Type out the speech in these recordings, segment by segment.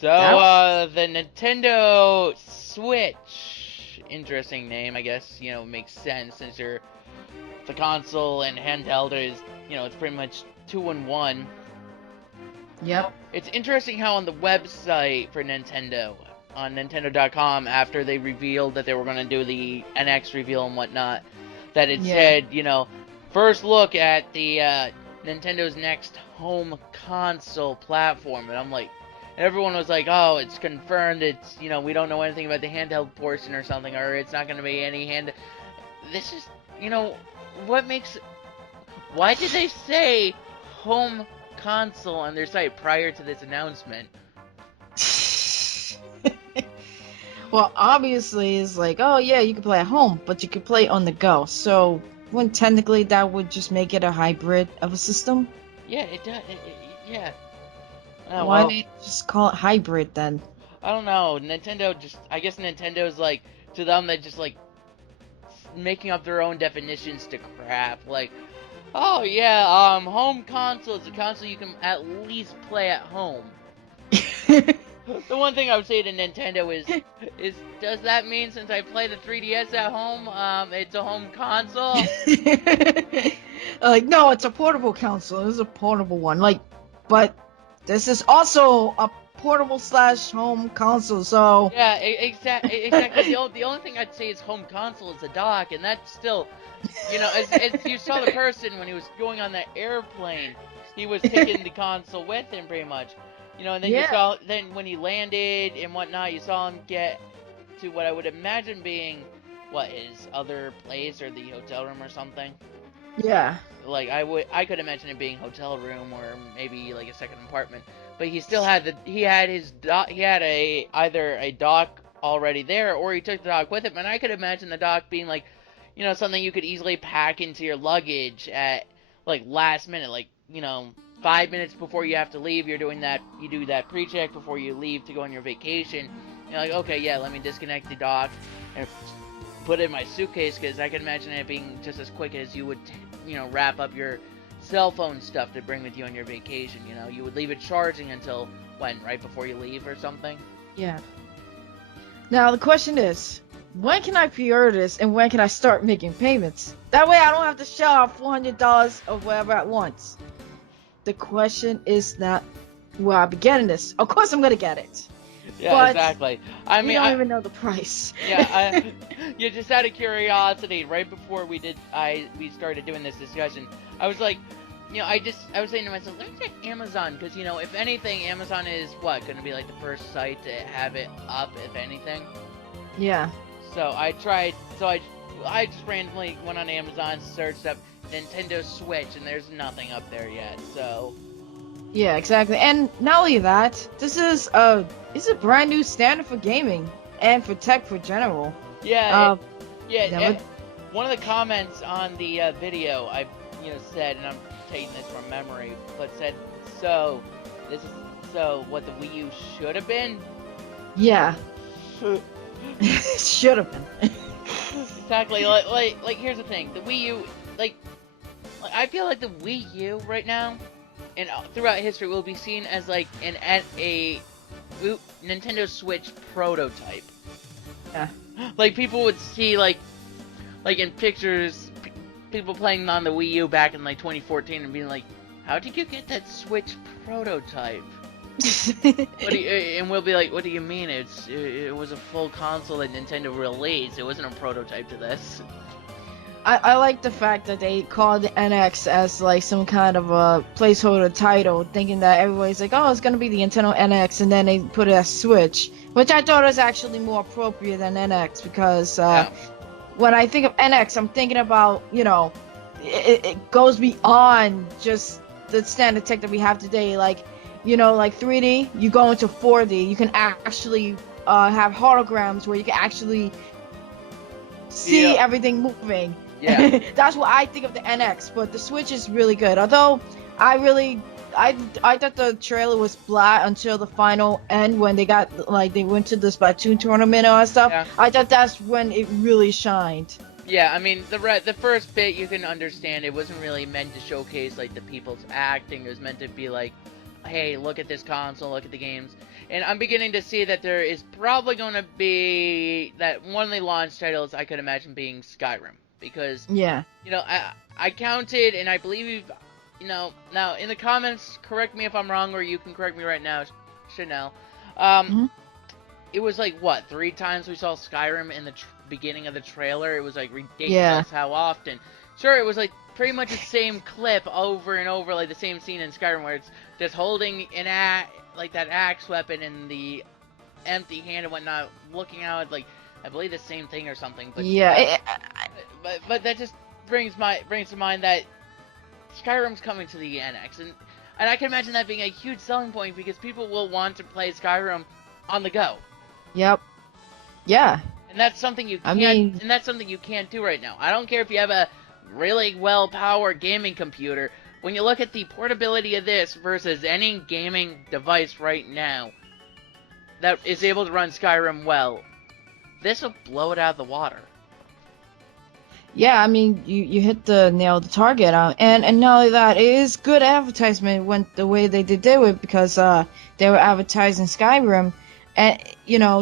So, the Nintendo Switch, interesting name, I guess, makes sense since the console and handheld is, it's pretty much two in one. Yep. It's interesting how on the website for Nintendo, on Nintendo.com, after they revealed that they were going to do the NX reveal and whatnot, that it said, first look at the Nintendo's next home console platform. And I'm like, everyone was like, oh, it's confirmed, it's, we don't know anything about the handheld portion or something, or it's not going to be any hand. This is, why did they say home console on their site prior to this announcement? Well, obviously, it's like, oh yeah, you can play at home, but you can play on the go. So, wouldn't technically that would just make it a hybrid of a system? Yeah, it does. Yeah. Why not just call it hybrid then? I don't know. I guess Nintendo's like, to them, they're just like making up their own definitions to crap. Like, oh yeah, home console is a console you can at least play at home. The one thing I would say to Nintendo is does that mean since I play the 3DS at home, it's a home console? Like, no, it's a portable console. It's a portable one. Like, but this is also a portable / home console. So yeah, exactly. The only thing I'd say is home console is a dock, and that's still, as you saw the person when he was going on that airplane, he was taking the console with him pretty much. And then you saw, then when he landed and whatnot, you saw him get to what I would imagine being, his other place or the hotel room or something. Yeah. Like, I could imagine it being hotel room or maybe like a second apartment. But he still had either a dock already there or he took the dock with him. And I could imagine the dock being like, something you could easily pack into your luggage at like last minute, like, 5 minutes before you have to leave, you do that pre-check before you leave to go on your vacation. You're like, okay, yeah, let me disconnect the dock and put it in my suitcase, because I can imagine it being just as quick as you would, wrap up your cell phone stuff to bring with you on your vacation. You would leave it charging until when, right before you leave or something? Yeah. Now the question is, when can I pre-order this and when can I start making payments? That way I don't have to shell out $400 or whatever at once. The question is not, will I be getting this? Of course I'm gonna get it. Yeah, but exactly. I don't even know the price. Yeah, just out of curiosity, right before we started doing this discussion, I was like, I was saying to myself, let me check Amazon, because, if anything, Amazon is, gonna be like the first site to have it up, if anything. Yeah. So I just randomly went on Amazon, searched up Nintendo Switch, and there's nothing up there yet, so... Yeah, exactly. And not only that, this is a brand new standard for gaming and for tech for general. Yeah, one of the comments on the video I said, and I'm taking this from memory, but said, so what the Wii U should have been? Yeah. Should have been. Exactly. Like here's the thing, the Wii U, I feel like the Wii U right now, and throughout history, will be seen as like a Nintendo Switch prototype. Yeah. Like people would see like in pictures, people playing on the Wii U back in like 2014 and being like, "How did you get that Switch prototype?" And we'll be like, "What do you mean? It was a full console that Nintendo released. It wasn't a prototype to this." I like the fact that they called the NX as like some kind of a placeholder title, thinking that everybody's like, oh, it's gonna be the Nintendo NX, and then they put it as Switch, which I thought was actually more appropriate than NX, because when I think of NX, I'm thinking about, it goes beyond just the standard tech that we have today. Like, like 3D, you go into 4D, you can actually have holograms where you can actually see everything moving. Yeah. That's what I think of the NX, but the Switch is really good. Although I thought the trailer was blah until the final end, when they went to the Splatoon tournament and all that stuff. Yeah. I thought that's when it really shined. Yeah, I mean, the first bit you can understand, it wasn't really meant to showcase like the people's acting. It was meant to be like, hey, look at this console, look at the games. And I'm beginning to see that there is probably going to be that one of the launch titles I could imagine being Skyrim, because Yeah. I counted, and I believe, now in the comments, correct me if I'm wrong, or you can correct me right now, Chanel. Um, Hmm. it was like what, 3 times we saw Skyrim in the beginning of the trailer. It was like Yeah. ridiculous how often. Sure, it was like pretty much the same clip over and over, like the same scene in Skyrim where it's just holding like that axe weapon in the empty hand and whatnot, looking out like I believe the same thing or something. But Yeah. still, but that just brings to mind that Skyrim's coming to the NX, and I can imagine that being a huge selling point because people will want to play Skyrim on the go. Yep. Yeah. And that's something you I can't mean, and that's something you can't do right now. I don't care if you have a really well-powered gaming computer. When you look at the portability of this versus any gaming device right now that is able to run Skyrim well, this will blow it out of the water. yeah, I mean, you hit the nail of the target. And not only that, it is good advertisement when the way they did it because they were advertising Skyrim, and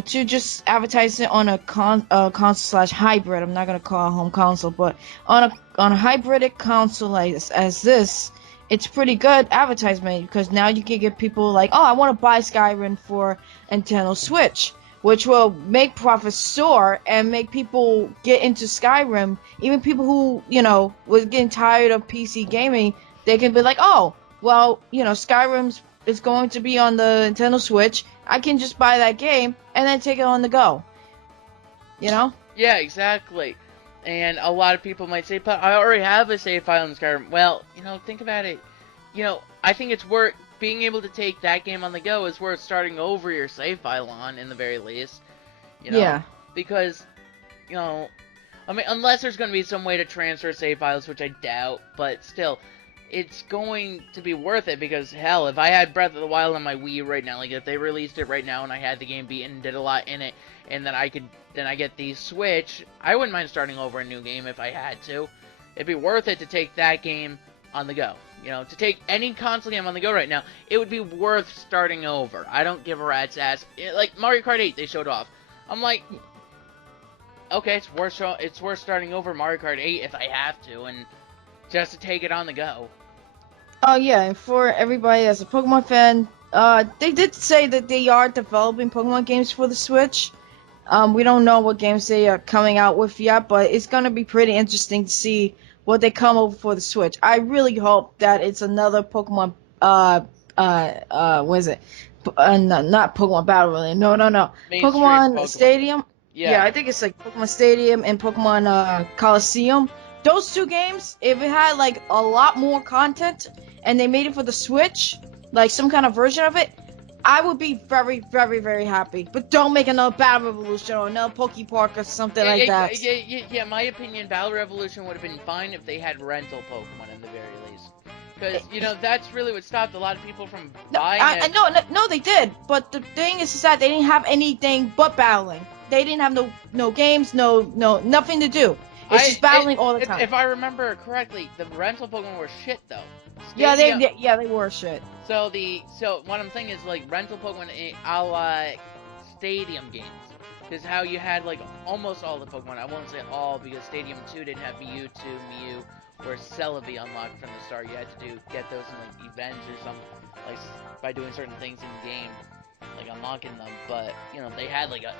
to just advertise it on a console slash hybrid. I'm not gonna call it a home console, but on a hybrid console like as this, it's pretty good advertisement because now you can get people like, oh, I want to buy Skyrim for Nintendo Switch, which will make profits soar and make people get into Skyrim. Even people who, was getting tired of PC gaming, they can be like, oh, well, Skyrim's is going to be on the Nintendo Switch. I can just buy that game and then take it on the go. You know? Yeah, exactly. And a lot of people might say, but I already have a save file in Skyrim. Well, think about it. I think it's worth being able to take that game on the go is worth starting over your save file on, in the very least. Yeah. Because, I mean, unless there's going to be some way to transfer save files, which I doubt, but still, it's going to be worth it because, hell, if I had Breath of the Wild on my Wii right now, like if they released it right now and I had the game beaten and did a lot in it, and then I get the Switch, I wouldn't mind starting over a new game if I had to. It'd be worth it to take that game on the go. To take any console game on the go right now, it would be worth starting over. I don't give a rat's ass. Like Mario Kart 8, they showed off. I'm like, okay, it's worth starting over Mario Kart 8 if I have to, and just to take it on the go. Oh yeah, and for everybody that's a Pokemon fan, they did say that they are developing Pokemon games for the Switch. We don't know what games they are coming out with yet, but it's gonna be pretty interesting to see what they come up with for the Switch. I really hope that it's another Pokemon, what is it? No, not Pokemon Battle Royale. No. Mainstream Pokemon Pokemon game. Stadium. Yeah, Yeah. I think it's like Pokemon Stadium and Pokemon Coliseum. Those two games, if it had like a lot more content and they made it for the Switch, like some kind of version of it, I would be very, very, very happy. But don't make another Battle Revolution or another Poke Park or something like that. Yeah, my opinion, Battle Revolution would have been fine if they had rental Pokemon in the very least. Because, that's really what stopped a lot of people from buying it. No, they did. But the thing is that they didn't have anything but battling. They didn't have no games, no nothing to do. It's just battling all the time. If I remember correctly, the rental Pokemon were shit though. Yeah, they were shit. So what I'm saying is like rental Pokemon a la Stadium games. Is how you had like almost all the Pokemon. I won't say all because Stadium 2 didn't have Mewtwo, Mew, or Celebi unlocked from the start. You had to get those in like events or something, like by doing certain things in the game, like unlocking them. But they had like a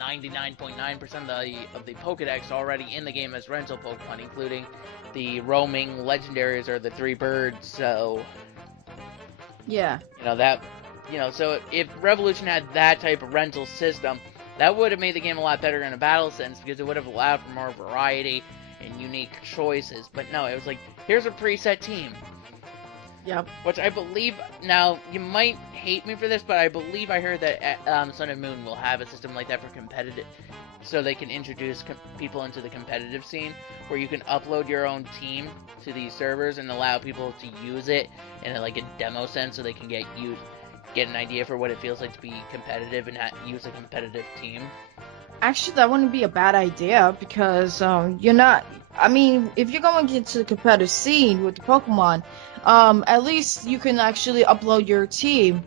99.9% of the Pokedex already in the game as rental Pokemon, including the roaming legendaries or the 3 birds. So yeah, so if Revolution had that type of rental system, that would have made the game a lot better in a battle sense because it would have allowed for more variety and unique choices. But no, it was like, here's a preset team. Yep. Which I believe, now, you might hate me for this, but I believe I heard that Sun and Moon will have a system like that for competitive, so they can introduce people into the competitive scene, where you can upload your own team to these servers and allow people to use it in like a demo sense, so they can get an idea for what it feels like to be competitive and use a competitive team. Actually, that wouldn't be a bad idea because you're not. I mean, if you're going into the competitive scene with the Pokemon, at least you can actually upload your team.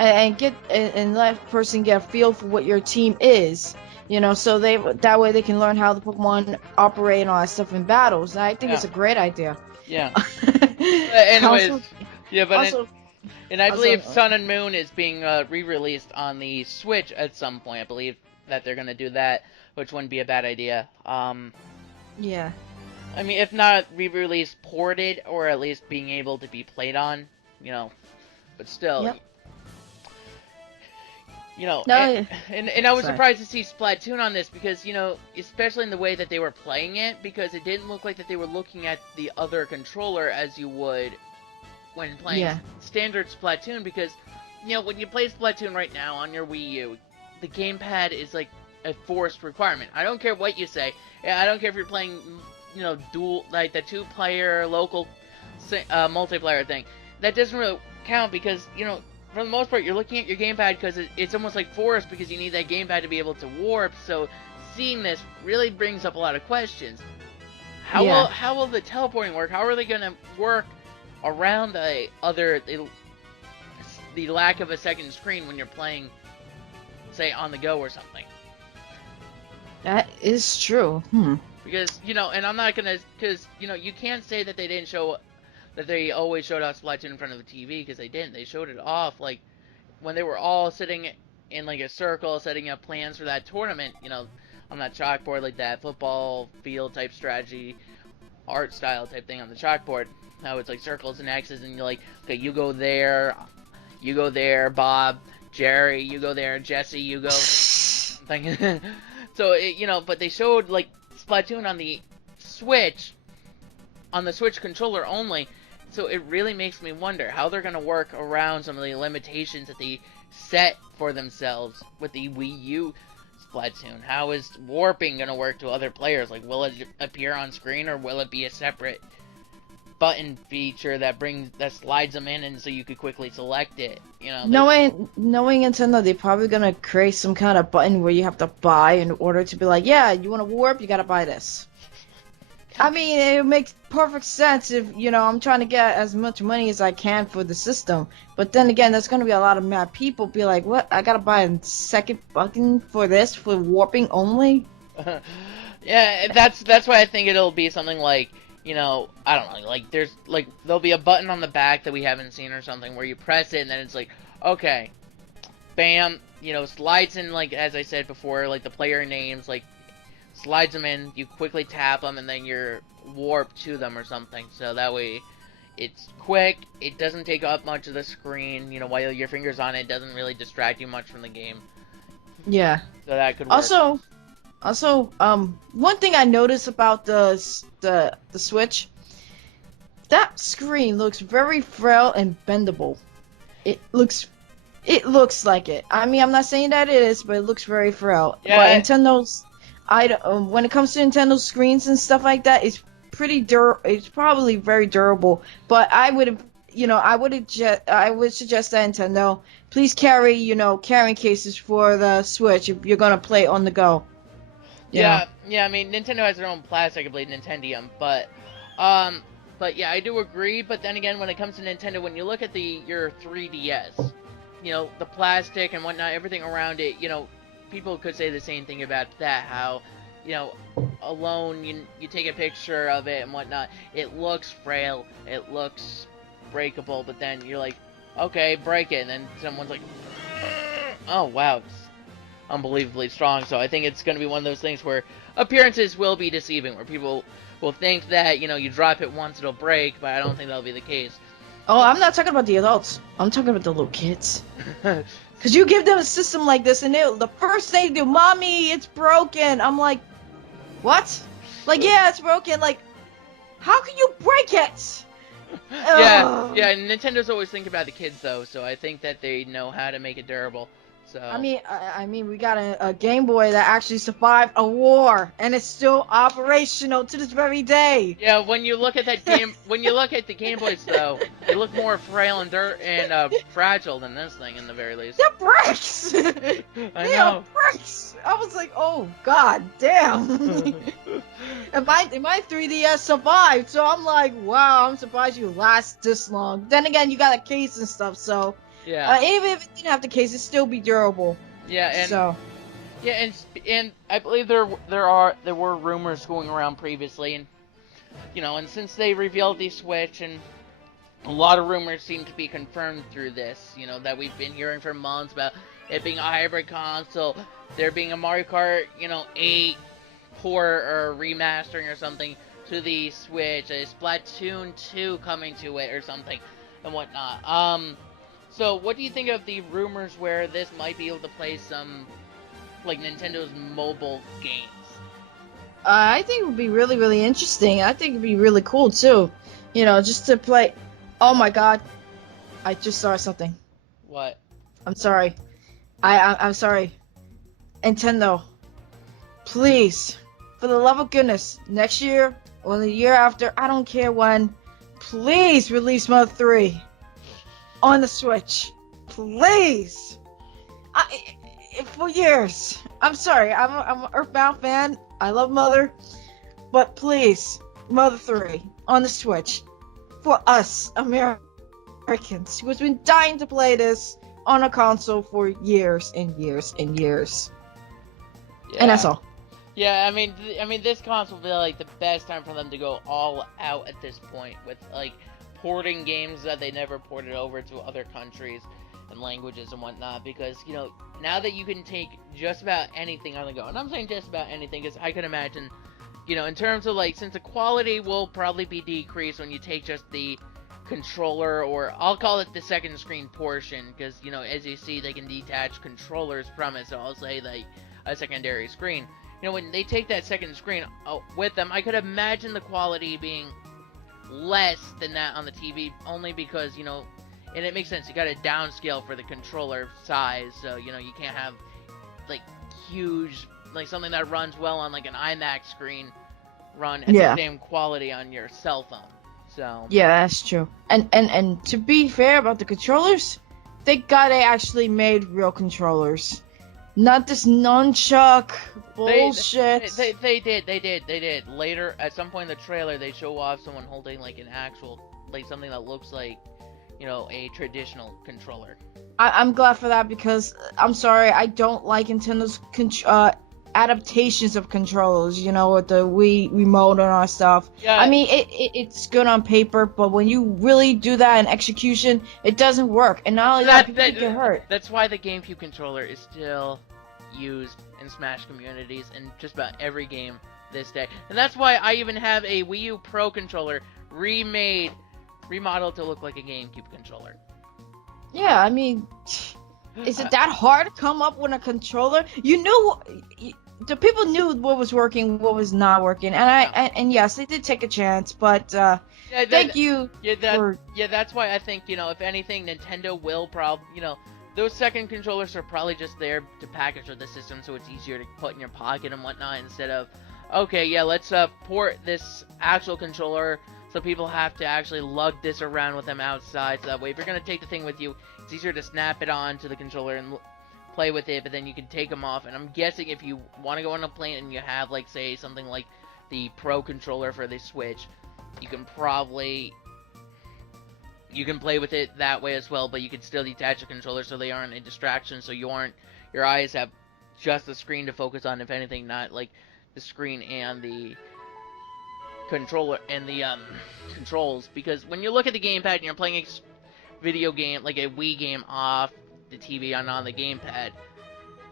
and and let person get a feel for what your team is. So that way they can learn how the Pokemon operate and all that stuff in battles. And I think Yeah, it's a great idea. yeah. Anyways, also, yeah, also, and I believe also, Sun and Moon is being re-released on the Switch at some point. I believe that they're gonna do that, which wouldn't be a bad idea. yeah. I mean, if not re-released, ported, or at least being able to be played on, you know. But still, Yep. you know, No, and I was sorry. surprised to see Splatoon on this because, especially in the way that they were playing it, because it didn't look like that they were looking at the other controller as you would when playing Yeah. standard Splatoon, because, when you play Splatoon right now on your Wii U, the gamepad is like a forced requirement. I don't care what you say. I don't care if you're playing, dual, like the two-player local multiplayer thing. That doesn't really count because, for the most part, you're looking at your gamepad because it's almost like forced because you need that gamepad to be able to warp. So seeing this really brings up a lot of questions. Yeah. How will the teleporting work? How are they going to work around the lack of a second screen when you're playing, say, on the go or something? That is true. Hmm. Because, and I'm not gonna, because, you can't say that they didn't show, that they always showed off Splatoon in front of the TV, because they didn't. They showed it off, like, when they were all sitting in, like, a circle, setting up plans for that tournament, on that chalkboard, like that football field type strategy, art style type thing on the chalkboard. How it's, like, circles and X's, and you're like, okay, you go there, Bob, Jerry, you go there, Jesse, you go, something. So, but they showed, like, Splatoon on the Switch, on the Switch controller only, so it really makes me wonder how they're going to work around some of the limitations that they set for themselves with the Wii U Splatoon. How is warping going to work to other players? Like, will it appear on screen, or will it be a separate button feature that slides them in, and so you could quickly select it? Knowing Nintendo, they're probably gonna create some kind of button where you have to buy in order to be like, yeah, you want to warp, you gotta buy this. I mean, it makes perfect sense if, I'm trying to get as much money as I can for the system. But then again, there's going to be a lot of mad people be like, what? I got to buy a second button for this, for warping only? Yeah, that's why I think it'll be something like, I don't know, like there'll be a button on the back that we haven't seen or something where you press it and then it's like, okay, bam, slides in, like, as I said before, like the player names, like, slides them in, you quickly tap them, and then you're warped to them or something. So that way, it's quick, it doesn't take up much of the screen, while your finger's on it, doesn't really distract you much from the game. Yeah. So that could work. Also, one thing I noticed about the Switch, that screen looks very frail and bendable. It looks like it. I mean, I'm not saying that it is, but it looks very frail. Yeah. But Nintendo's, when it comes to Nintendo screens and stuff like that, it's pretty It's probably very durable. But I would suggest that Nintendo please carry, carrying cases for the Switch if you're gonna play on the go. Yeah. I mean, Nintendo has their own plastic, I believe, Nintendium, but yeah, I do agree. But then again, when it comes to Nintendo, when you look at your 3DS, the plastic and whatnot, everything around it, people could say the same thing about that. How, alone, you take a picture of it and whatnot, it looks frail, it looks breakable, but then you're like, okay, break it, and then someone's like, oh wow, it's unbelievably strong. So I think it's going to be one of those things where appearances will be deceiving, where people will think that, you drop it once, it'll break, but I don't think that'll be the case. Oh, I'm not talking about the adults. I'm talking about the little kids. Because you give them a system like this, and the first thing they do, Mommy, it's broken. I'm like, what? Like, yeah, it's broken. Like, how can you break it? Yeah, Nintendo's always thinking about the kids, though, so I think that they know how to make it durable. So I mean, we got a Game Boy that actually survived a war, and it's still operational to this very day. Yeah, when you look at that game, when you look at the Game Boys, though, they look more frail and fragile than this thing, in the very least. They're bricks. I know. Bricks. I was like, oh god damn. and my 3DS survived, so I'm like, wow, I'm surprised you last this long. Then again, you got a case and stuff, so Yeah. Even if it didn't have the case, it'd still be durable. Yeah, and So, yeah, and I believe there were rumors going around previously, and and since they revealed the Switch, and a lot of rumors seem to be confirmed through this, that we've been hearing for months about it being a hybrid console, there being a Mario Kart, 8 port or remastering or something to the Switch, a Splatoon 2 coming to it or something, and whatnot. So what do you think of the rumors where this might be able to play some, like, Nintendo's mobile games? I think it would be really, really interesting. I think it'd be really cool too. Just to play. Oh my god, I just saw something. What? I'm sorry. I'm sorry. Nintendo, please, for the love of goodness, next year or the year after, I don't care when, please release Mother 3 on the Switch. Please. For years. I'm sorry. I'm an Earthbound fan. I love Mother. But please, Mother 3 on the Switch. For us, Americans, who's been dying to play this on a console for years and years and years. Yeah. And that's all. Yeah, I mean, this console will be like the best time for them to go all out at this point with like porting games that they never ported over to other countries and languages and whatnot. Because now that you can take just about anything on the go, and I'm saying just about anything, because I can imagine, in terms of like, since the quality will probably be decreased when you take just the controller, or I'll call it the second screen portion, because as you see, they can detach controllers from it, so I'll say like a secondary screen. When they take that second screen with them, I could imagine the quality being less than that on the TV, only because, and it makes sense, you gotta downscale for the controller size, so, you can't have, like, huge, like, something that runs well on, like, an iMac screen run at the same quality on your cell phone, so. Yeah, that's true. And to be fair about the controllers, thank God they actually made real controllers. Not this nunchuck bullshit. They did. Later, at some point in the trailer, they show off someone holding, like, an actual, like, something that looks like, a traditional controller. I'm glad for that, because I'm sorry, I don't like Nintendo's adaptations of controllers, with the Wii remote and all that stuff. Yeah. I mean, it's good on paper, but when you really do that in execution, it doesn't work. And not only that, people get hurt. That's why the GameCube controller is still used in Smash communities in just about every game this day. And that's why I even have a Wii U Pro controller remodeled to look like a GameCube controller. Yeah, I mean, is it that hard to come up with a controller? The people knew what was working, what was not working, and yes, they did take a chance, but thank you. Yeah, that's why I think, if anything, Nintendo will probably, those second controllers are probably just there to package with the system, so it's easier to put in your pocket and whatnot, instead of, okay, yeah, let's port this actual controller so people have to actually lug this around with them outside, so that way if you're going to take the thing with you, it's easier to snap it on to the controller and play with it, but then you can take them off. And I'm guessing if you want to go on a plane and you have, like, say, something like the Pro controller for the Switch, you can play with it that way as well, but you can still detach the controller so they aren't a distraction, so your eyes have just the screen to focus on, if anything, not like the screen and the controller and the controls. Because when you look at the gamepad and you're playing a video game, like a Wii game, off the TV and on the gamepad,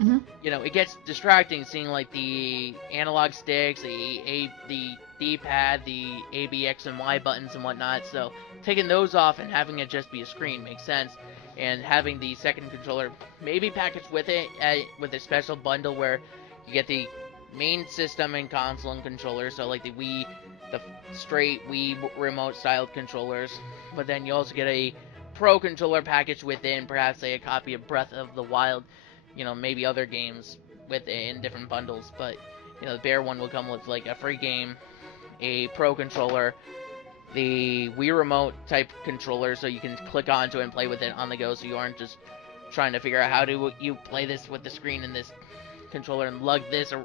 it gets distracting seeing like the analog sticks, the D-pad, the A, B, X, and Y buttons and whatnot. So taking those off and having it just be a screen makes sense. And having the second controller maybe packaged with it with a special bundle where you get the main system and console and controller, so like the straight Wii remote styled controllers, but then you also get a Pro controller package within, perhaps say a copy of Breath of the Wild, maybe other games within different bundles, but the bare one will come with like a free game, a Pro controller, the Wii remote type controller, so you can click onto it and play with it on the go, so you aren't just trying to figure out how do you play this with the screen and this controller and lug the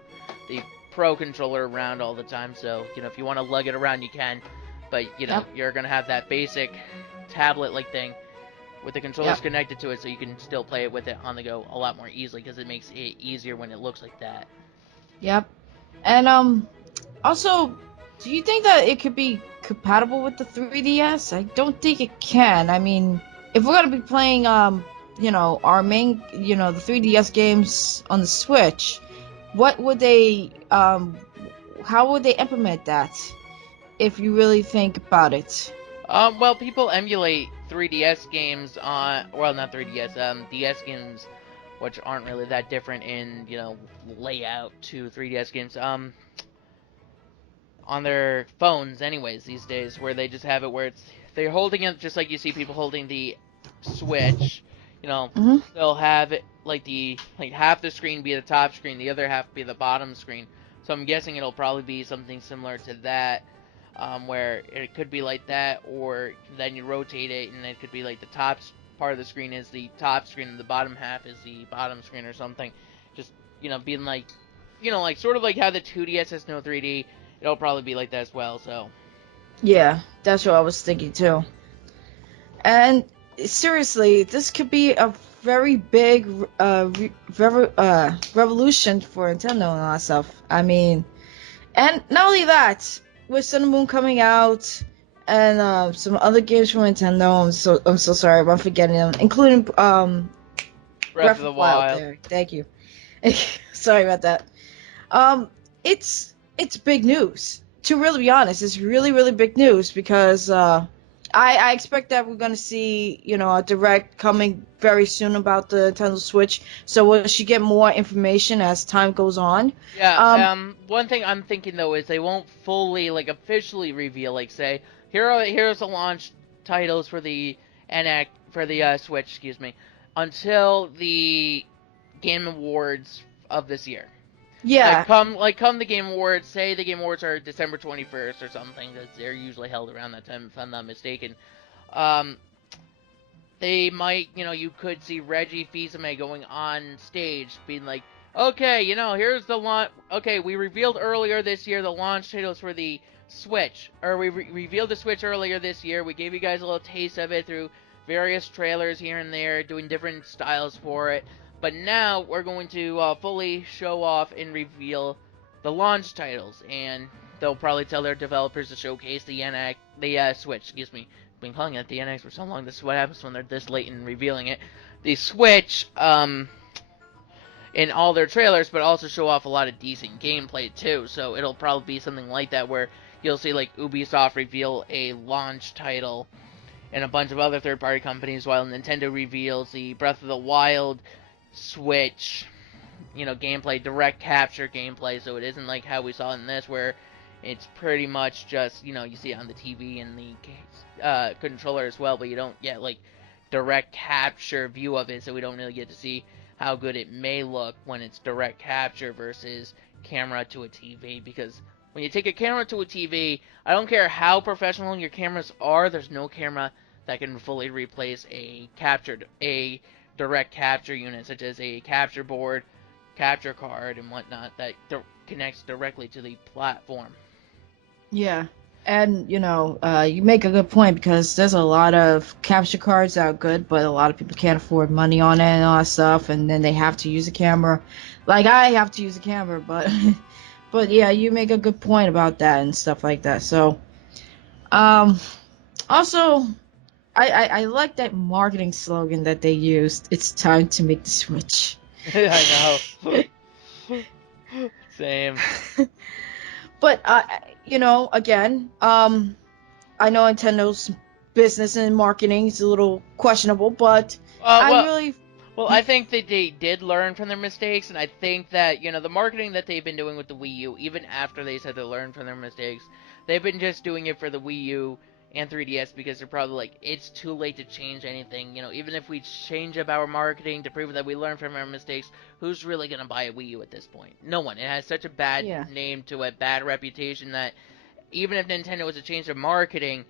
Pro controller around all the time. So if you want to lug it around, you can, but you're gonna have that basic tablet like thing with the controllers Yep. connected to it, so you can still play it with it on the go a lot more easily because it makes it easier when it looks like that. Yep. And also, do you think that it could be compatible with the 3DS? I don't think it can. I mean, if we're gonna be playing our main, the 3DS games on the Switch, what would they how would they implement that if you really think about it? Well, people emulate 3DS games on, well, not 3DS, DS games, which aren't really that different in, layout to 3DS games, on their phones anyways these days, where they just have it where they're holding it just like you see people holding the Switch, Hmm. they'll have it like half the screen be the top screen, the other half be the bottom screen. So I'm guessing it'll probably be something similar to that, where it could be like that, or then you rotate it and it could be like the top part of the screen is the top screen and the bottom half is the bottom screen or something. Just being like, like sort of like how the 2DS has no 3D. It'll probably be like that as well. So Yeah, that's what I was thinking too. And seriously, this could be a very big revolution for Nintendo and all that stuff. I mean, and not only that, with Sun and Moon coming out and some other games from Nintendo, I'm so sorry, but I'm forgetting them, including Breath Breath of of the the Wild. Wild. There, thank you. Sorry about that. It's big news. To really be honest, it's really really big news because I expect that we're gonna see a direct coming very soon about the Nintendo Switch. So we should get more information as time goes on. Um, Yeah. One thing I'm thinking though is they won't fully officially reveal say here's the launch titles for the NX for the Switch, excuse me, until the Game Awards of this year. yeah, Come the Game Awards. Say the Game Awards are December 21st or something, because they're usually held around that time, if I'm not mistaken. Um, they might, you could see Reggie Fils-Aimé going on stage, being like, "Okay, here's the launch. Okay, we revealed earlier this year the launch titles for the Switch, or we revealed the Switch earlier this year. We gave you guys a little taste of it through various trailers here and there, doing different styles for it. But now we're going to fully show off and reveal the launch titles, and they'll probably tell their developers to showcase the Switch. Excuse me, been calling it the NX for so long. This is what happens when they're this late in revealing it. The Switch, in all their trailers, but also show off a lot of decent gameplay too. So it'll probably be something like that, where you'll see like Ubisoft reveal a launch title and a bunch of other third-party companies, while Nintendo reveals the Breath of the Wild Switch, gameplay, direct capture gameplay. So it isn't like how we saw in this, where it's pretty much just, you see it on the TV and the controller as well, but you don't get like direct capture view of it, so we don't really get to see how good it may look when it's direct capture versus camera to a TV. Because when you take a camera to a TV, I don't care how professional your cameras are, there's no camera that can fully replace a direct capture unit, such as a capture board, capture card, and whatnot, that connects directly to the platform. yeah. And you make a good point because there's a lot of capture cards that are good, but a lot of people can't afford money on it and all that stuff, and then they have to use a camera. Like I have to use a camera, but but yeah, you make a good point about that and stuff like that. So, um, also, I like that marketing slogan that they used. It's time to make the switch. I know. Same. But again, I know Nintendo's business and marketing is a little questionable, but Uh, I well, really, Well, I think that they did learn from their mistakes, and I think that, the marketing that they've been doing with the Wii U, even after they said they learned from their mistakes, they've been just doing it for the Wii U and 3DS because they're probably like, it's too late to change anything. Even if we change up our marketing to prove that we learned from our mistakes, who's really going to buy a Wii U at this point? No one. It has such a bad yeah, name to it, bad reputation, that even if Nintendo was to change their marketing,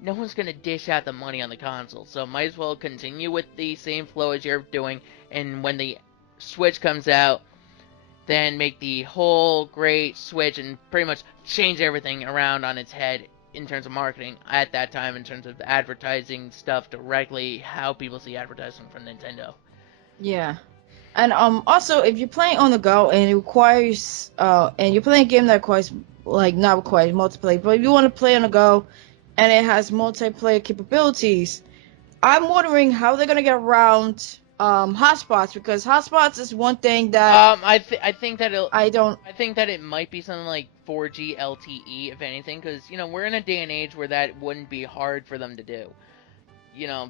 no one's going to dish out the money on the console. So might as well continue with the same flow as you're doing. And when the Switch comes out, then make the whole great Switch and pretty much change everything around on its head in terms of marketing at that time, in terms of advertising stuff directly, how people see advertising from Nintendo. Yeah. And also if you're playing on the go and it requires and you're playing a game that requires like not requires multiplayer, but if you want to play on the go and it has multiplayer capabilities, I'm wondering how they're gonna get around hotspots because hotspots is one thing that I think that I don't. I think that it might be something like 4G LTE, if anything, because we're in a day and age where that wouldn't be hard for them to do.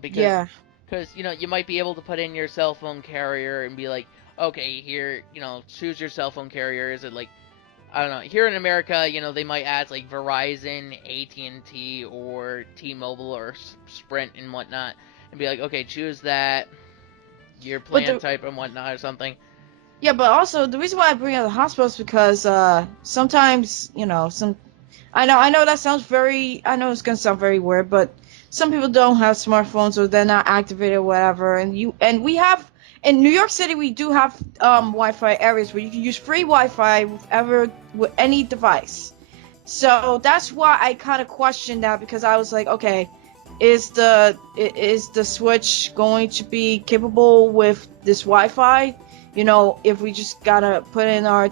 Because Yeah. you might be able to put in your cell phone carrier and be like, okay, here, choose your cell phone carrier. Is it like, I don't know, here in America, they might add like Verizon, AT&T, or T-Mobile or Sprint and whatnot, and be like, okay, choose that, your But plan the type and whatnot or something. Yeah, but also the reason why I bring up the hospitals because sometimes some I know that sounds very I know it's gonna sound very weird, but some people don't have smartphones or they're not activated or whatever, and we have in New York City we do have Wi-Fi areas where you can use free Wi-Fi with any device. So that's why I kind of questioned that because I was like, okay, is the Switch going to be capable with this Wi-Fi? If we just gotta put in our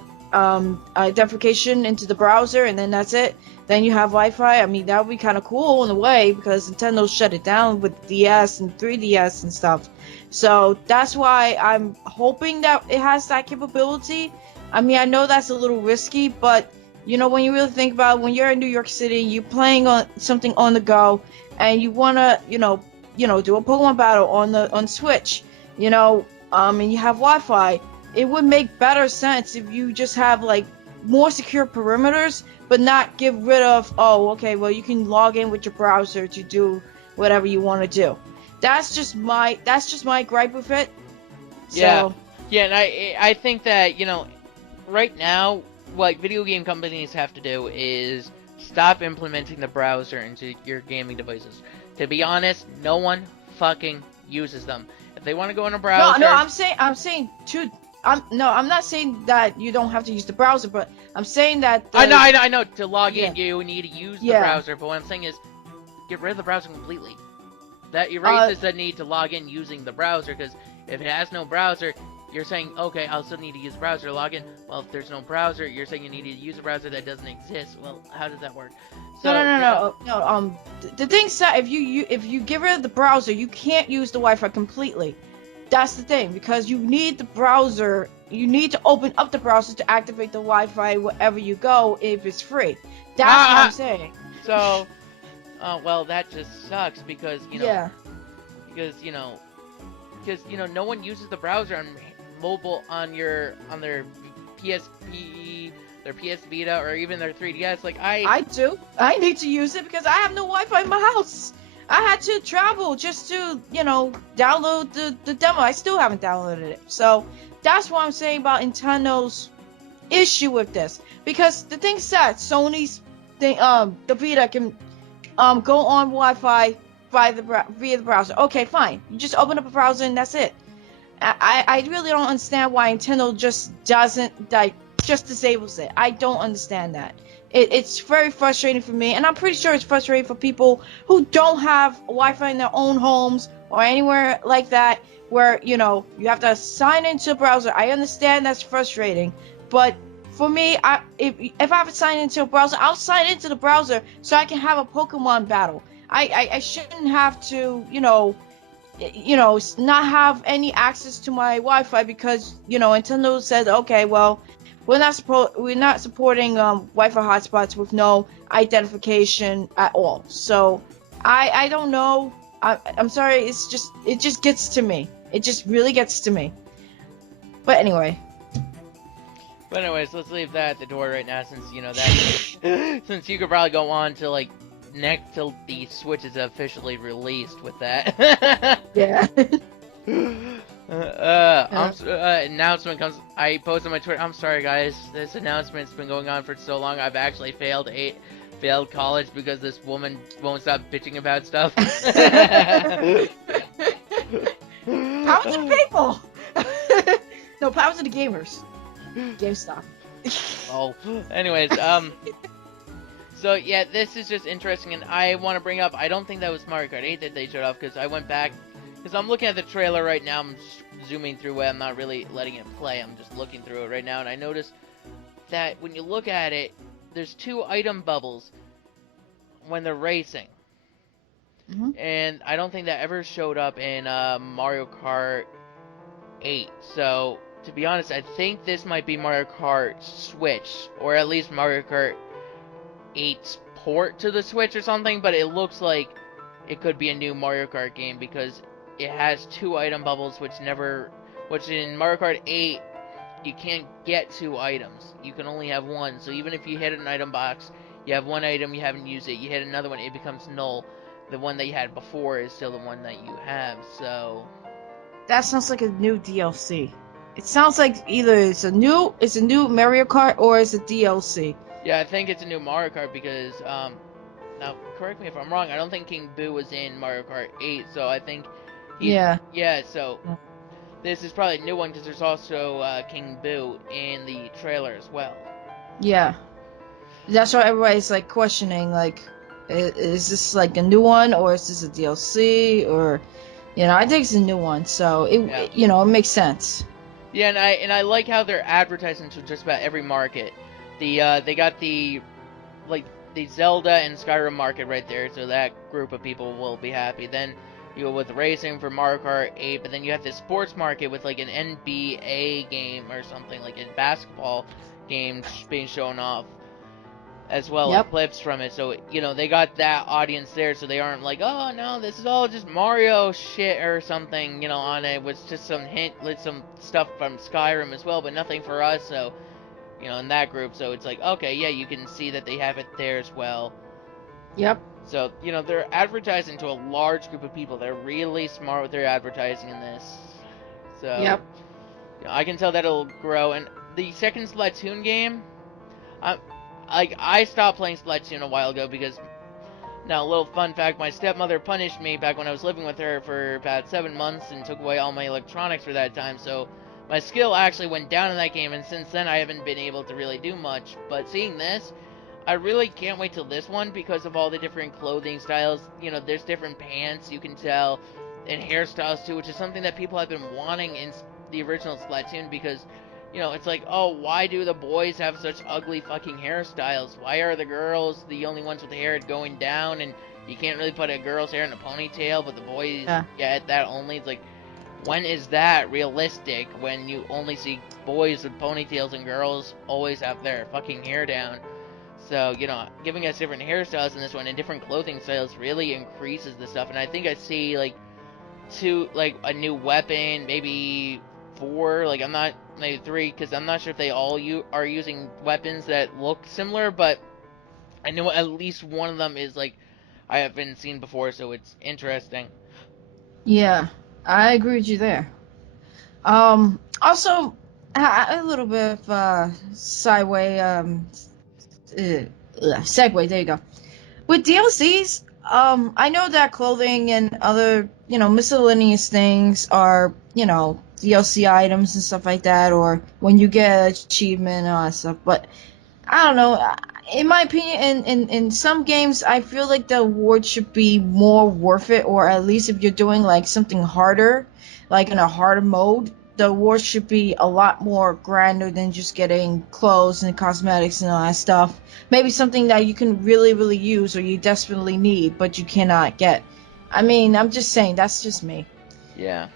identification into the browser and then that's it, then you have Wi-Fi. I mean, that would be kind of cool in a way because Nintendo shut it down with DS and 3DS and stuff. So that's why I'm hoping that it has that capability. I mean, I know that's a little risky, but when you really think about it, when you're in New York City, you're playing on something on the go, and you wanna, do a Pokemon battle on Switch, and you have Wi-Fi, it would make better sense if you just have like more secure perimeters, but not get rid of, oh, okay, well you can log in with your browser to do whatever you want to do. That's just my gripe with it. Yeah, So yeah, and I think that right now, what video game companies have to do is stop implementing the browser into your gaming devices. To be honest, no one fucking uses them. If they want to go in a browser, no, I'm saying too. I'm not saying that you don't have to use the browser, but I'm saying that I know. To log yeah, in, you need to use the yeah. browser. But what I'm saying is, get rid of the browser completely. That erases the need to log in using the browser. Because if it has no browser, you're saying, okay, I'll still need to use the browser to log in. Well, if there's no browser, you're saying you need to use a browser that doesn't exist. Well, how does that work? So, No. The thing's that if you get rid of the browser, you can't use the Wi-Fi completely. That's the thing because you need the browser. You need to open up the browser to activate the Wi-Fi wherever you go if it's free. That's what I'm saying. So, well, that just sucks because Yeah. because no one uses the browser on mobile on their PSP, their PS Vita, or even their 3DS. Like I do. I need to use it because I have no Wi-Fi in my house. I had to travel just to, download the demo. I still haven't downloaded it. So that's what I'm saying about Nintendo's issue with this. Because the thing said, Sony's thing, the Vita can go on Wi-Fi via the browser. Okay, fine. You just open up a browser and that's it. I really don't understand why Nintendo just doesn't just disables it. I don't understand that. It's very frustrating for me, and I'm pretty sure it's frustrating for people who don't have Wi-Fi in their own homes or anywhere like that, where you have to sign into a browser. I understand that's frustrating, but for me, if I have to sign into a browser, I'll sign into the browser so I can have a Pokemon battle. I shouldn't have to not have any access to my Wi-Fi because Nintendo said, okay, well, we're not supporting Wi-Fi hotspots with no identification at all. So I don't know. I'm sorry. It just gets to me. It just really gets to me. But anyway. But anyways, let's leave that at the door right now, since that since you could probably go on to like next till the Switch is officially released with that. Yeah. Announcement comes. I posted on my Twitter. I'm sorry, guys. This announcement's been going on for so long. I've actually failed college because this woman won't stop bitching about stuff. Power to the people. No, power to the gamers. GameStop. Oh, anyways, So yeah, this is just interesting, and I want to bring up. I don't think that was Mario Kart 8 that they showed off because I went back because I'm looking at the trailer right now. I'm zooming through it. I'm not really letting it play. I'm just looking through it right now, and I noticed that when you look at it, there's 2 item bubbles when they're racing, Hmm. and I don't think that ever showed up in Mario Kart 8. So to be honest, I think this might be Mario Kart Switch, or at least Mario Kart 8's port to the Switch or something, but it looks like it could be a new Mario Kart game because it has 2 item bubbles which in Mario Kart 8 you can't get 2 items. You can only have one. So even if you hit an item box, you have one item, you haven't used it, you hit another one, it becomes null. The one that you had before is still the one that you have. So That sounds like a new DLC. It sounds like either it's a new Mario Kart or it's a DLC. yeah, I think it's a new Mario Kart because now correct me if I'm wrong. I don't think King Boo was in Mario Kart 8, so I think he's Yeah. yeah. So this is probably a new one because there's also King Boo in the trailer as well. Yeah. That's why everybody's like questioning, like, is this like a new one or is this a DLC or, I think it's a new one, so Yeah, it makes sense. yeah, and I like how they're advertising to just about every market. They got like the Zelda and Skyrim market right there, so that group of people will be happy. Then you go with racing for Mario Kart 8, but then you have the sports market with like an NBA game or something like a basketball game being shown off as well, like Yep. clips from it. So they got that audience there, so they aren't like, oh no, this is all just Mario shit or something. On it was just some hint, like some stuff from Skyrim as well, but nothing for us. So in that group, so it's like, okay, yeah, you can see that they have it there as well. Yep. So they're advertising to a large group of people. They're really smart with their advertising in this. So Yep. I can tell that it'll grow. And the second Splatoon game, I I stopped playing Splatoon a while ago because now a little fun fact: my stepmother punished me back when I was living with her for about 7 months and took away all my electronics for that time. So my skill actually went down in that game, and since then I haven't been able to really do much. But seeing this, I really can't wait till this one because of all the different clothing styles. There's different pants, you can tell, and hairstyles too, which is something that people have been wanting in the original Splatoon because, it's like, oh, why do the boys have such ugly fucking hairstyles? Why are the girls the only ones with the hair going down, and you can't really put a girl's hair in a ponytail, but the boys Yeah. get that only? It's like, when is that realistic when you only see boys with ponytails and girls always have their fucking hair down? So, giving us different hairstyles in this one and different clothing styles really increases the stuff. And I think I see, like, a new weapon, maybe 4, like, I'm not, maybe 3, because I'm not sure if they all are using weapons that look similar, but I know at least one of them is, like, I haven't seen before, so it's interesting. Yeah. I agree with you there. Also, a little bit of sideway segue. There you go. With DLCs, I know that clothing and other, miscellaneous things are, DLC items and stuff like that, or when you get an achievement and all that stuff. But I don't know. In my opinion, in some games, I feel like the award should be more worth it, or at least if you're doing like something harder, like in a harder mode, the award should be a lot more grander than just getting clothes and cosmetics and all that stuff. Maybe something that you can really, really use or you desperately need, but you cannot get. I mean, I'm just saying, that's just me. Yeah.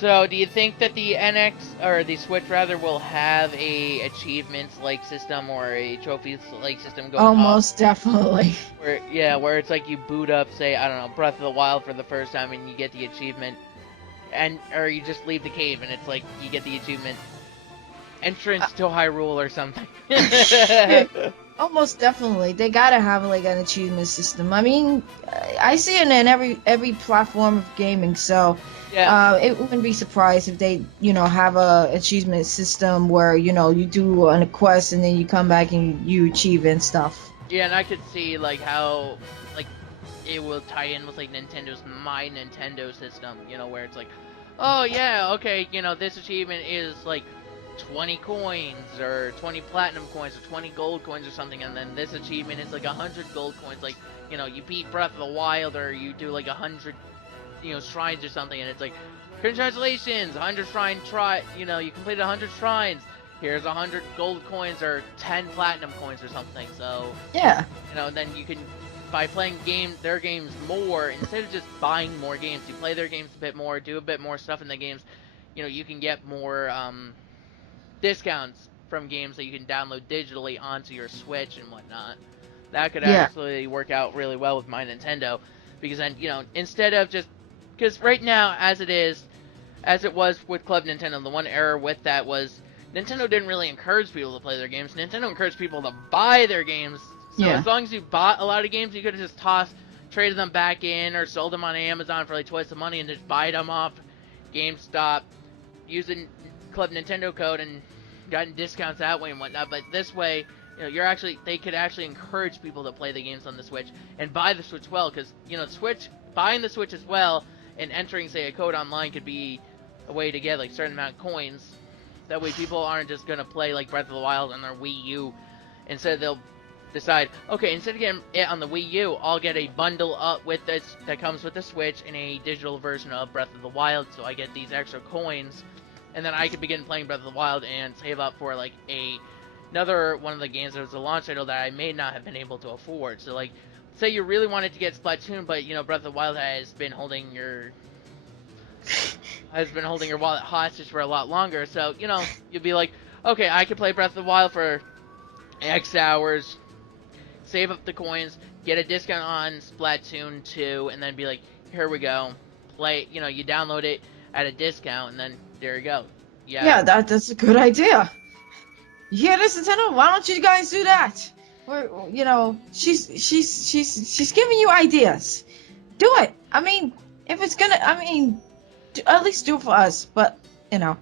So, do you think that the NX or the Switch rather will have a achievements like system or a trophies like system going off? Almost definitely. Where it's like you boot up, say, I don't know, Breath of the Wild for the first time and you get the achievement, and or you just leave the cave and it's like you get the achievement, entrance to Hyrule or something. Almost definitely, they gotta have like an achievement system. I mean, I see it in every platform of gaming, so Yeah, it wouldn't be surprised if they, have a achievement system where you do a quest and then you come back and you achieve and stuff. yeah, and I could see like how like it will tie in with like Nintendo's My Nintendo system, where it's like, oh yeah, okay, this achievement is like 20 coins or 20 platinum coins or 20 gold coins or something, and then this achievement is like 100 gold coins. Like, you beat Breath of the Wild, or you do like 100, shrines or something, and it's like, congratulations, 100 shrine try, you completed 100 shrines. Here's 100 gold coins or 10 platinum coins or something. So, Yeah. then you can, by playing their games more, instead of just buying more games, you play their games a bit more, do a bit more stuff in the games. You can get more discounts from games that you can download digitally onto your Switch and whatnot. That could Yeah. actually work out really well with my Nintendo, because then, instead of just, because right now, as it was with Club Nintendo, the one error with that was Nintendo didn't really encourage people to play their games. Nintendo encouraged people to buy their games. So Yeah. as long as you bought a lot of games, you could have just traded them back in, or sold them on Amazon for like twice the money, and just buy them off GameStop using Club Nintendo code and gotten discounts that way and whatnot. But this way, they could actually encourage people to play the games on the Switch and buy the Switch well, because buying the Switch as well and entering, say, a code online could be a way to get like a certain amount of coins. That way, people aren't just gonna play like Breath of the Wild on their Wii U. Instead, they'll decide, okay, instead of getting it on the Wii U, I'll get a bundle up with this that comes with the Switch and a digital version of Breath of the Wild, so I get these extra coins, and then I can begin playing Breath of the Wild and save up for like another one of the games that was a launch title that I may not have been able to afford. So like, say you really wanted to get Splatoon, but Breath of the Wild has been holding your wallet hostage for a lot longer. So you'll be like, okay, I can play Breath of the Wild for X hours, save up the coins, get a discount on Splatoon 2, and then be like, here we go, play. You download it at a discount, and then there you go. Yeah. Yeah, that's a good idea. You hear this, Nintendo? Why don't you guys do that? Or she's giving you ideas. Do it. I mean, if it's gonna, at least do it for us. But I'm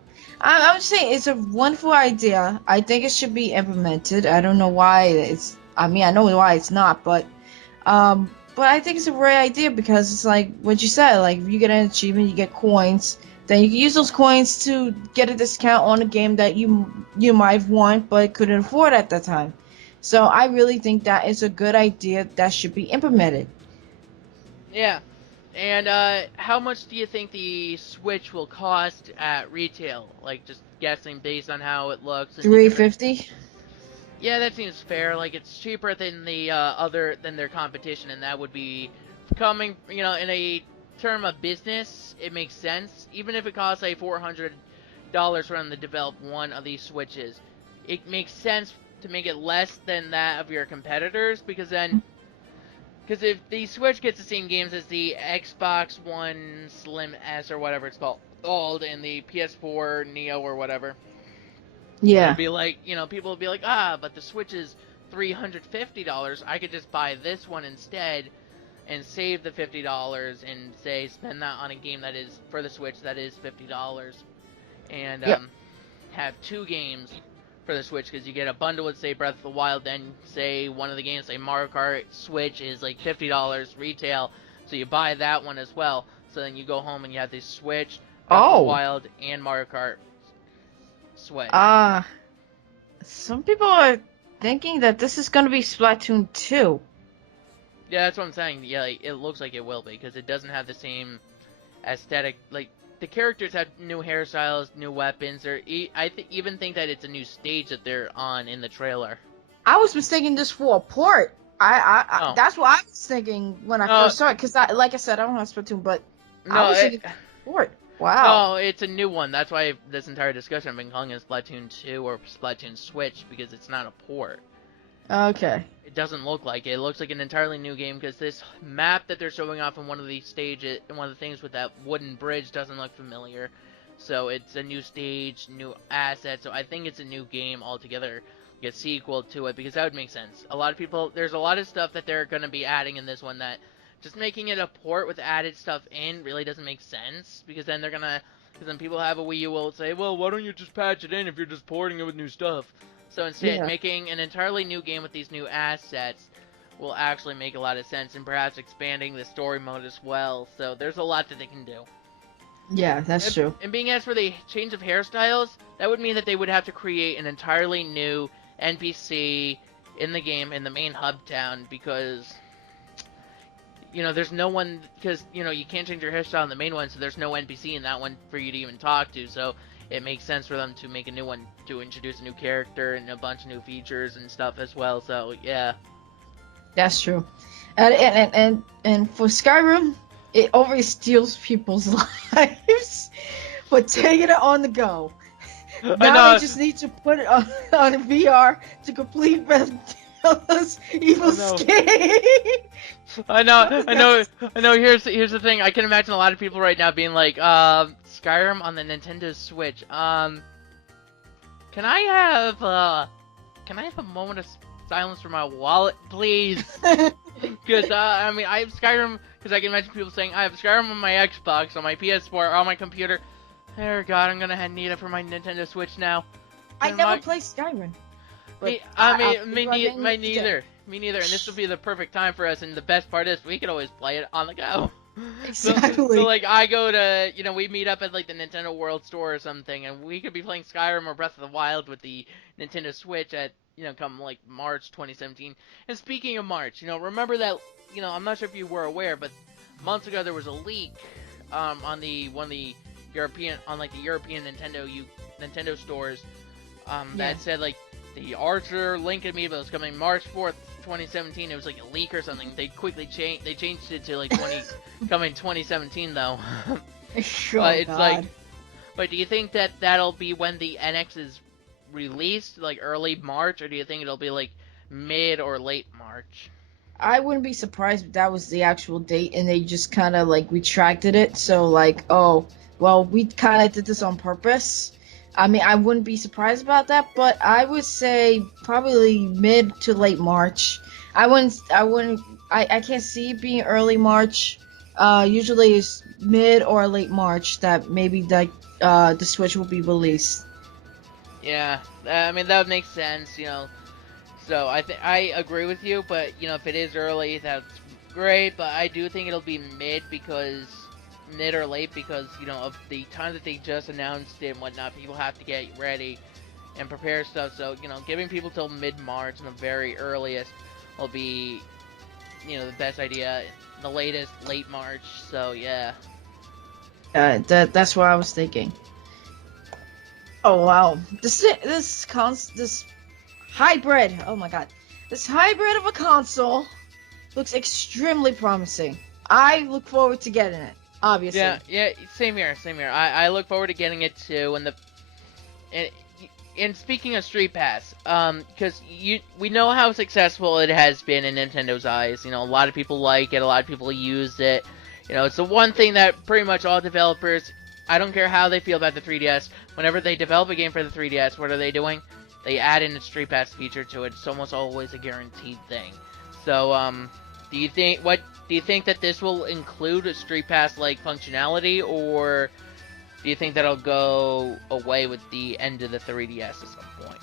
just saying it's a wonderful idea. I think it should be implemented. I don't know why it's. I mean, I know why it's not, but I think it's a great idea because it's like what you said. Like if you get an achievement, you get coins. Then you can use those coins to get a discount on a game that you might want but couldn't afford at that time. So I really think that is a good idea that should be implemented. Yeah. And how much do you think the Switch will cost at retail? Like, just guessing based on how it looks and the different. 350. Yeah, that seems fair. Like, it's cheaper than than their competition, and that would be coming. In a term of business, it makes sense. Even if it costs like $400 for them to develop one of these Switches, it makes sense to make it less than that of your competitors, because if the Switch gets the same games as the Xbox One Slim S or whatever it's called, and the PS4 Neo or whatever, it'll Yeah. be like, people will be like, but the Switch is $350. I could just buy this one instead and save the $50 and say spend that on a game that is for the Switch that is $50, and Yep. have two games for the Switch, because you get a bundle with, say, Breath of the Wild, then say one of the games, say Mario Kart Switch, is like $50 retail, so you buy that one as well. So then you go home and you have the Switch, Breath of the Oh. Wild, and Mario Kart Switch. Uh, some people are thinking that this is going to be Splatoon 2. Yeah, that's what I'm saying. Yeah, like, it looks like it will be, because it doesn't have the same aesthetic. Like, the characters have new hairstyles, new weapons. Even think that it's a new stage that they're on in the trailer. I was mistaking this for a port. Oh. That's what I was thinking when I No, first saw it. Because, like I said, I don't have Splatoon, but I no, was thinking port. Wow. no, it's a new one. That's why this entire discussion I've been calling it Splatoon 2 or Splatoon Switch, because it's not a port. Okay. It doesn't look like it. It looks like an entirely new game, because this map that they're showing off in one of these stages, one of the things with that wooden bridge, doesn't look familiar. So it's a new stage, new assets. So I think it's a new game altogether, like a sequel to it, because that would make sense. There's a lot of stuff that they're going to be adding in this one that just making it a port with added stuff in really doesn't make sense, because then people have a Wii U will say, well, why don't you just patch it in if you're just porting it with new stuff? So instead, Yeah. making an entirely new game with these new assets will actually make a lot of sense, and perhaps expanding the story mode as well. So there's a lot that they can do. Yeah, that's true. And being as for the change of hairstyles, that would mean that they would have to create an entirely new NPC in the game in the main hub town because there's no one because you can't change your hairstyle in the main one, so there's no NPC in that one for you to even talk to. So it makes sense for them to make a new one to introduce a new character and a bunch of new features and stuff as well. So yeah. That's true. And for Skyrim, it always steals people's lives for taking it on the go. I Now know. they just need to put it on VR to complete Bethesda's Evil I know. Escape. I know. Here's the thing. I can imagine a lot of people right now being like, Skyrim on the Nintendo Switch. Can I have a moment of silence for my wallet, please? Because I mean, I have Skyrim. Because I can imagine people saying, I have Skyrim on my Xbox, on my PS4, on my computer. Oh God, I'm gonna need it for my Nintendo Switch now. I never played Skyrim. Me neither. Me neither. And this will be the perfect time for us. And the best part is we can always play it on the go. Exactly. So like I go to we meet up at like the Nintendo World Store or something, and we could be playing Skyrim or Breath of the Wild with the Nintendo Switch at come like March 2017. And speaking of March, remember that I'm not sure if you were aware, but months ago there was a leak on the European Nintendo stores that said like the Archer Link amiibo is coming March 4th, 2017. It was like a leak or something. They quickly changed it to like coming 2017 though. It's like, but do you think that that'll be when the NX is released, like early March, or do you think it'll be like mid or late March? I wouldn't be surprised if that was the actual date and they just kind of like retracted it. So like, oh, well, we kind of did this on purpose. I mean, I wouldn't be surprised about that, but I would say probably mid to late March. I can't see it being early March. Usually it's mid or late March that maybe the Switch will be released. Yeah, I mean that would make sense, So I agree with you, but if it is early, that's great. But I do think it'll be mid or late because of the time that they just announced it and whatnot. People have to get ready and prepare stuff. So giving people till mid March and the very earliest will be the best idea. The latest late March. So yeah. That's what I was thinking. Oh wow, this hybrid. Oh my god, this hybrid of a console looks extremely promising. I look forward to getting it. Obviously. Yeah, same here. I look forward to getting it too. And speaking of Street Pass, because we know how successful it has been in Nintendo's eyes. A lot of people like it. A lot of people use it. It's the one thing that pretty much all developers, I don't care how they feel about the 3DS, whenever they develop a game for the 3DS, what are they doing? They add in a Street Pass feature to it. It's almost always a guaranteed thing. So, do you think that this will include a Street Pass like functionality, or do you think that'll go away with the end of the 3DS at some point?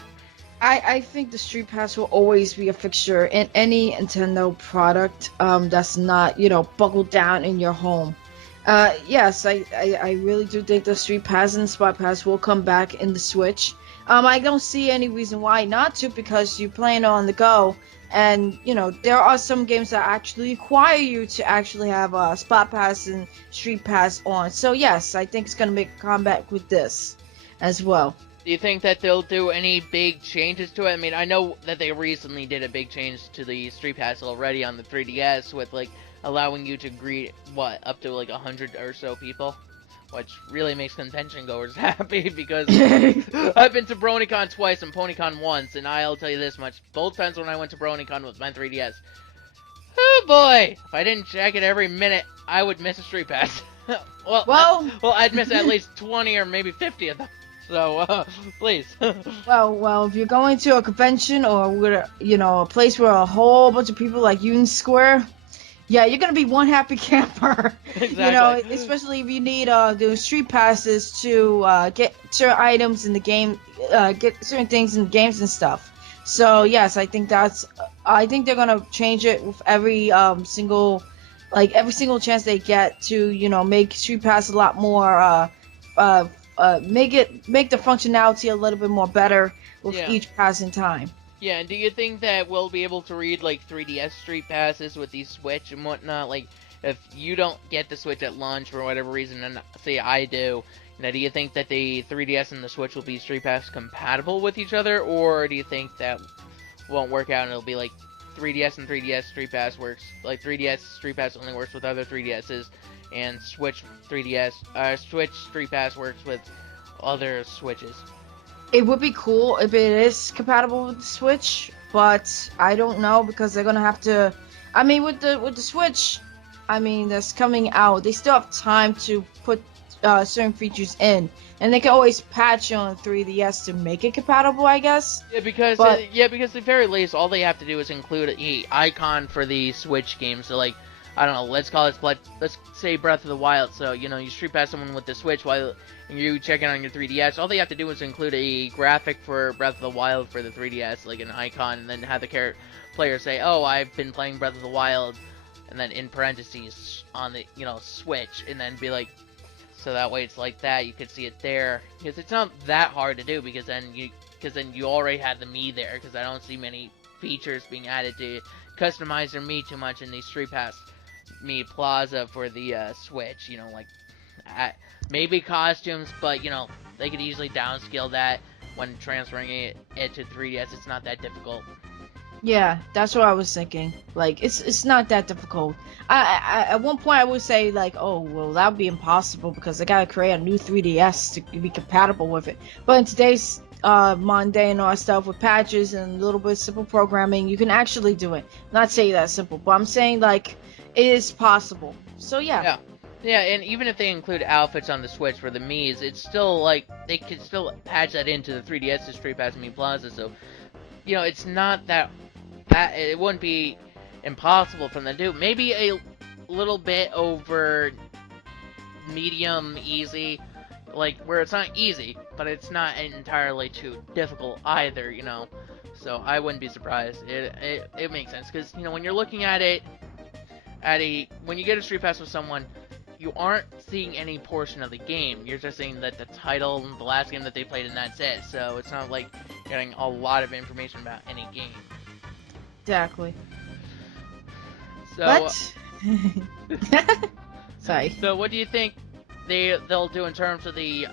I think the Street Pass will always be a fixture in any Nintendo product that's not, buckled down in your home. Yes, I really do think the Street Pass and Spot Pass will come back in the Switch. I don't see any reason why not to, because you're playing on the go, and there are some games that actually require you to actually have a Spot Pass and Street Pass on. So yes, I think it's gonna make a comeback with this as well. Do you think that they'll do any big changes to it? I mean, I know that they recently did a big change to the Street Pass already on the 3DS with like allowing you to greet up to like 100 or so people, which really makes convention goers happy because I've been to BronyCon twice and PonyCon once, and I'll tell you this much: both times when I went to BronyCon with my 3DS, oh boy, if I didn't check it every minute, I would miss a Street Pass. well, I'd miss at least 20 or maybe 50 of them. So, please. well, if you're going to a convention or a place where a whole bunch of people like Union Square, yeah, you're gonna be one happy camper. Exactly. Especially if you need those street passes to get certain items in the game, get certain things in games and stuff. So yes, I think they're gonna change it with every single like every single chance they get to, make Street Pass a lot more, uh, make the functionality a little bit more better with Yeah. each passing time. Yeah, and do you think that we'll be able to read like 3DS Street Passes with the Switch and whatnot? Like, if you don't get the Switch at launch for whatever reason, and say I do, do you think that the 3DS and the Switch will be Street Pass compatible with each other, or do you think that won't work out and it'll be like 3DS and 3DS Street Pass works, like 3DS Street Pass only works with other 3DSs, and Switch Street Pass works with other Switches? It would be cool if it is compatible with the Switch, but I don't know because they're gonna have to. I mean, with the Switch, I mean that's coming out. They still have time to put certain features in, and they can always patch on 3DS to make it compatible, I guess. But Because at the very least, all they have to do is include a icon for the Switch game. So like, I don't know, let's call it let's say Breath of the Wild. So you Street Pass someone with the Switch while you check it on your 3DS. All they have to do is include a graphic for Breath of the Wild for the 3DS, like an icon, and then have the player say, "Oh, I've been playing Breath of the Wild," and then in parentheses on the Switch, and then be like, so that way it's like that. You could see it there because it's not that hard to do because then you already had the Mii there. Because I don't see many features being added to customize your Mii too much in the Street Pass Mii Plaza for the Switch. Like maybe costumes, but they could easily downscale that when transferring it to 3DS. It's not that difficult. yeah, that's what I was thinking. Like, it's not that difficult. At one point I would say like, oh well, that would be impossible because they gotta create a new 3DS to be compatible with it. But in today's mundane or stuff with patches and a little bit of simple programming, you can actually do it. Not say that simple, but I'm saying like it is possible. So yeah. Yeah. Yeah, and even if they include outfits on the Switch for the Mii's, it's still like they could still patch that into the 3DS Street Pass Mii Plaza. So it's not that it wouldn't be impossible for them to do. Maybe a little bit over medium easy, like where it's not easy, but it's not entirely too difficult either. So I wouldn't be surprised. It makes sense because when you're looking at it when you get a Street Pass with someone, you aren't seeing any portion of the game. You're just seeing that the title and the last game that they played, and that's it. So it's not like getting a lot of information about any game. Exactly. So, Sorry. so what do you think they'll do in terms of the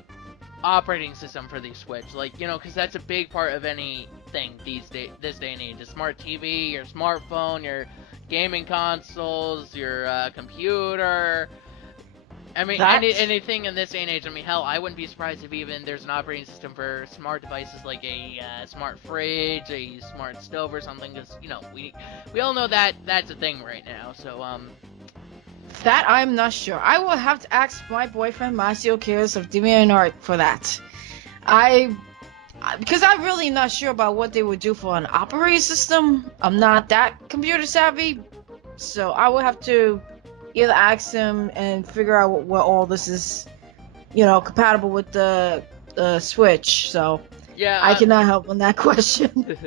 operating system for the Switch? Like, because that's a big part of anything this day and age. A smart TV, your smartphone, your gaming consoles, your computer. I mean, anything in this day and age. I mean, hell, I wouldn't be surprised if even there's an operating system for smart devices like a smart fridge, a smart stove, or something. Because we all know that that's a thing right now. So that I'm not sure. I will have to ask my boyfriend Masio Kiris of DeviantArt for that. Because I'm really not sure about what they would do for an operating system. I'm not that computer savvy, so I will have to either ask him and figure out what all this is, compatible with the Switch. So yeah, I cannot help on that question.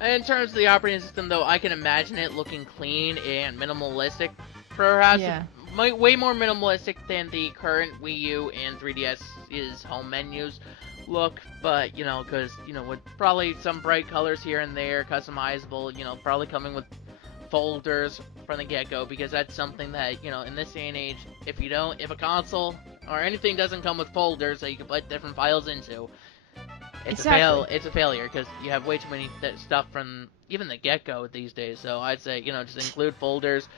in terms of the operating system, though, I can imagine it looking clean and minimalistic. Perhaps Yeah. way more minimalistic than the current Wii U and 3DS's home menus look, but because with probably some bright colors here and there, customizable, probably coming with folders from the get-go, because that's something that in this day and age, if a console or anything doesn't come with folders that you can put different files into, it's a failure because you have way too many stuff from even the get-go these days. So I'd say just include folders,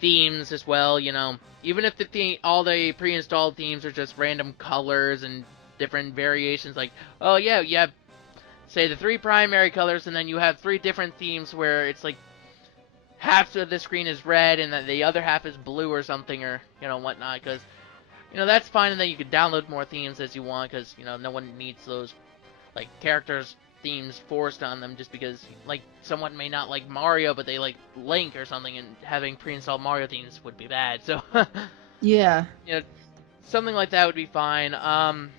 themes as well. Even if all the pre-installed themes are just random colors and different variations, like, oh yeah, you have, say, the 3 primary colors, and then you have 3 different themes where it's like half of the screen is red and then the other half is blue or something, or whatnot, because that's fine, and then you can download more themes as you want, because no one needs those like characters themes forced on them just because like someone may not like Mario but they like Link or something, and having pre-installed Mario themes would be bad. So Yeah. something like that would be fine. I'm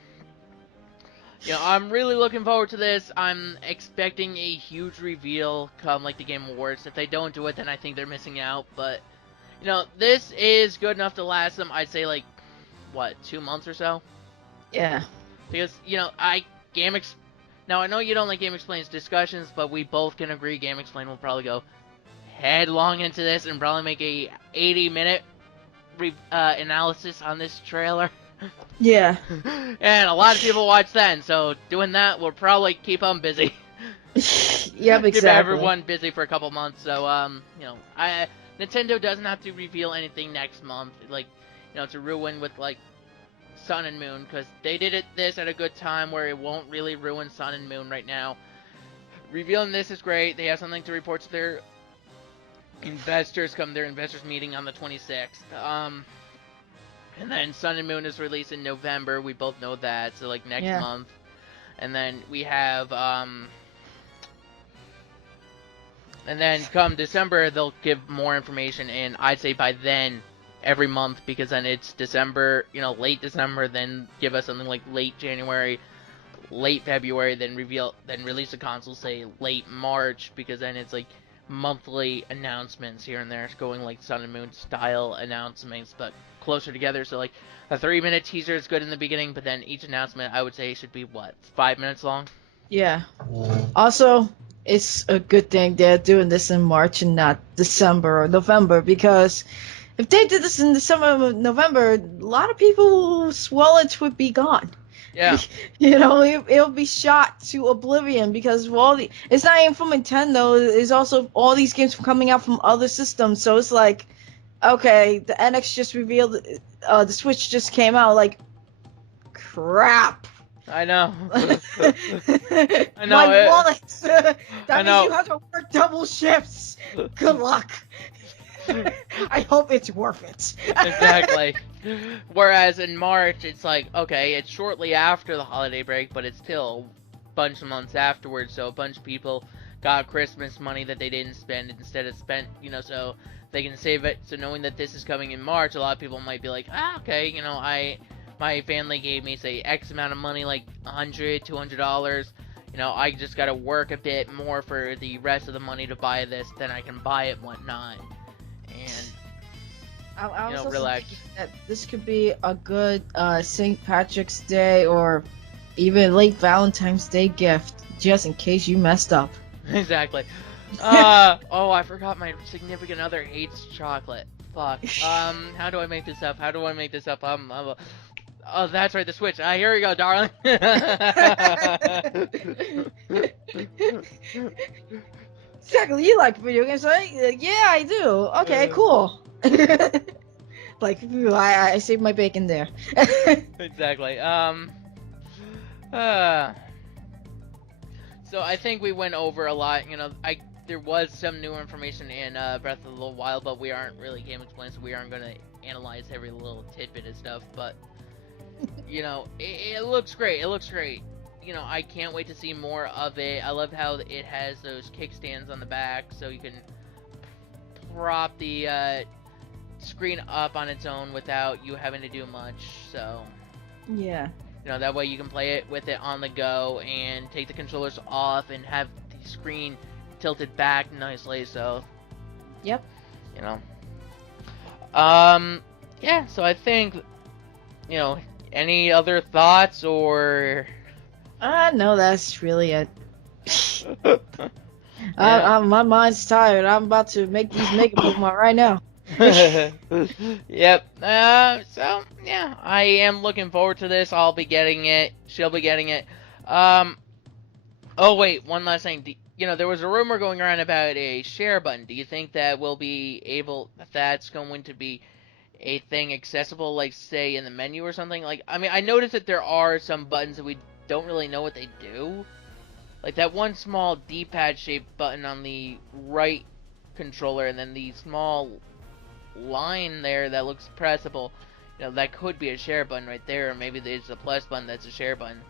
really looking forward to this. I'm expecting a huge reveal come like the Game Awards. If they don't do it, then I think they're missing out. But This is good enough to last them, I'd say, like, what, 2 months or so? Yeah. Because, Game Ex... Now, I know you don't like Game Explain's discussions, but we both can agree Game Explain will probably go headlong into this and probably make a 80-minute analysis on this trailer. Yeah. And a lot of people watch then, so doing that will probably keep them busy. Yep, exactly. Keep everyone busy for a couple months. So, Nintendo doesn't have to reveal anything next month, like, to ruin with, like, Sun and Moon, because they did this at a good time where it won't really ruin Sun and Moon right now. Revealing this is great. They have something to report to their investors come their investors meeting on the 26th. And then Sun and Moon is released in November. We both know that, so like next month. And then we have and then come December they'll give more information, and I'd say by then every month, because then it's December, late December, then give us something like late January, late February, then release the console, say late March, because then it's like monthly announcements here and there, going like Sun and Moon style announcements, but closer together. So like a 3-minute teaser is good in the beginning, but then each announcement I would say should be 5 minutes long. Yeah. Also, it's a good thing they're doing this in March and not December or November, because if they did this in December or November, a lot of people's wallets would be gone. Yeah. It'll be shot to oblivion, because it's not even from Nintendo. It's also all these games coming out from other systems. So it's like, okay, the NX just revealed, the Switch just came out. Like, crap. I know. I know. My wallet. That means you have to work double shifts. Good luck. I hope it's worth it. Exactly. Whereas in March, it's like, okay, it's shortly after the holiday break, but it's still a bunch of months afterwards, so a bunch of people got Christmas money that they didn't spend instead of spent, so they can save it. So knowing that this is coming in March, a lot of people might be like, okay, my family gave me, say, X amount of money, like $100, $200, I just gotta work a bit more for the rest of the money to buy this, then I can buy it, whatnot. And I was also relax. thinking that this could be a good St. Patrick's Day or even late Valentine's Day gift, just in case you messed up. Exactly. I forgot my significant other hates chocolate. Fuck. How do I make this up? Oh, that's right, the Switch. Here we go, darling. Exactly, you like video games, right? Yeah, I do. Okay, cool. Like, I saved my bacon there. Exactly. So I think we went over a lot. There was some new information in Breath of the Wild, but we aren't really Game Explain, so we aren't gonna analyze every little tidbit of stuff. But it looks great. It looks great. I can't wait to see more of it. I love how it has those kickstands on the back, so you can prop the screen up on its own without you having to do much. So yeah, that way you can play it with it on the go and take the controllers off and have the screen tilted back nicely. So yep. Yeah. So I think any other thoughts or? No, that's really it. Yeah. My mind's tired. I'm about to make these makeup Pokemon right now. Yep. So yeah, I am looking forward to this. I'll be getting it. She'll be getting it. Oh wait, one last thing. There was a rumor going around about a share button. Do you think that we'll be able? That's going to be a thing accessible, like say in the menu or something? Like, I mean, I noticed that there are some buttons that we don't really know what they do. Like that one small D-pad shaped button on the right controller, and then the small line there that looks pressable. That could be a share button right there, or maybe there's a plus button that's a share button.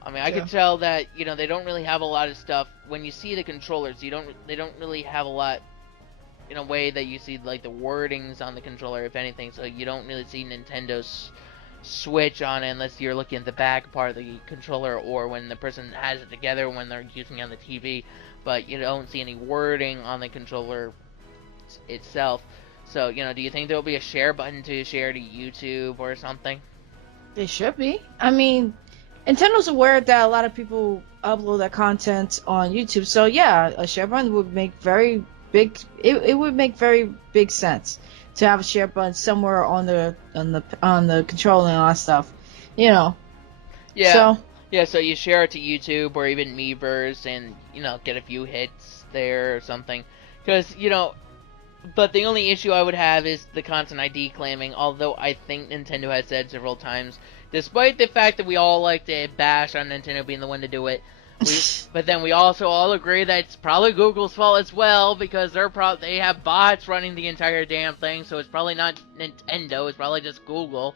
I mean, I could tell that they don't really have a lot of stuff. When you see the controllers, they don't really have a lot in a way that you see like the wordings on the controller, if anything. So you don't really see Nintendo's Switch on it unless you're looking at the back part of the controller, or when the person has it together when they're using it on the TV. But you don't see any wording on the controller itself. So, do you think there'll be a share button to share to YouTube or something? They should be. I mean, Nintendo's aware that a lot of people upload their content on YouTube, so yeah, a share button would make very big. It would make very big sense to have a share button somewhere on the controller and all that stuff. You know. Yeah, So yeah. So you share it to YouTube or even Miiverse, and get a few hits there or something. Because but the only issue I would have is the constant ID claiming. Although I think Nintendo has said several times, despite the fact that we all like to bash on Nintendo being the one to do it, but then we also all agree that it's probably Google's fault as well because they have bots running the entire damn thing. So it's probably not Nintendo. It's probably just Google.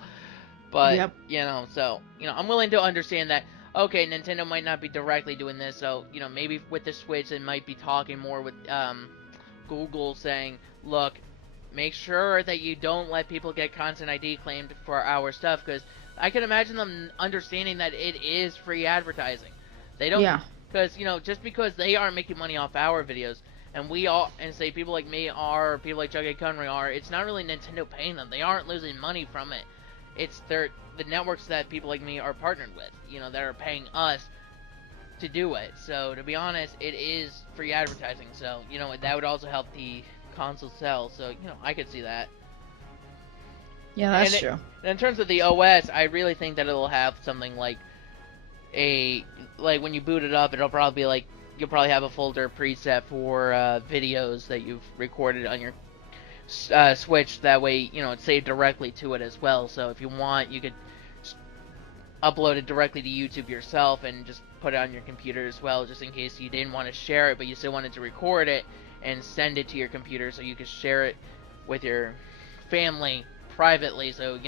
But, yep. I'm willing to understand that, okay, Nintendo might not be directly doing this, so, maybe with the Switch, it might be talking more with, Google saying, look, make sure that you don't let people get Constant ID claimed for our stuff, because I can imagine them understanding that it is free advertising. They don't, Yeah. because, just because they aren't making money off our videos, and say people like me are, people like Jughead Conry are, it's not really Nintendo paying them. They aren't losing money from it. It's the networks that people like me are partnered with, that are paying us to do it. So to be honest, it is free advertising. So that would also help the console sell. So I could see that. Yeah, that's true. And in terms of the OS, I really think that it'll have something like when you boot it up, it'll probably be like you'll probably have a folder preset for videos that you've recorded on your Switch. That way, it's saved directly to it as well. So if you want, you could upload it directly to YouTube yourself and just put it on your computer as well, just in case you didn't want to share it, but you still wanted to record it and send it to your computer so you could share it with your family privately. So,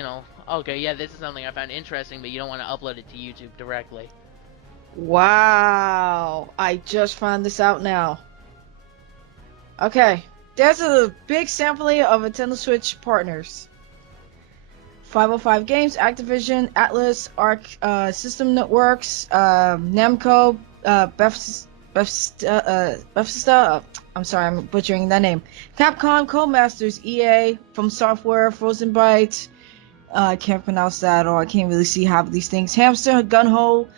okay, yeah, this is something I found interesting, but you don't want to upload it to YouTube directly. Wow. I just found this out now. Okay. There's a big sampling of Nintendo Switch partners. 505 Games, Activision, Atlas, Arc System Networks, Namco, Bethesda, I'm sorry, I'm butchering that name. Capcom, Codemasters, EA, From Software, Frozen Byte, I can't pronounce that, or I can't really see half of these things. Hamster, Gunhole,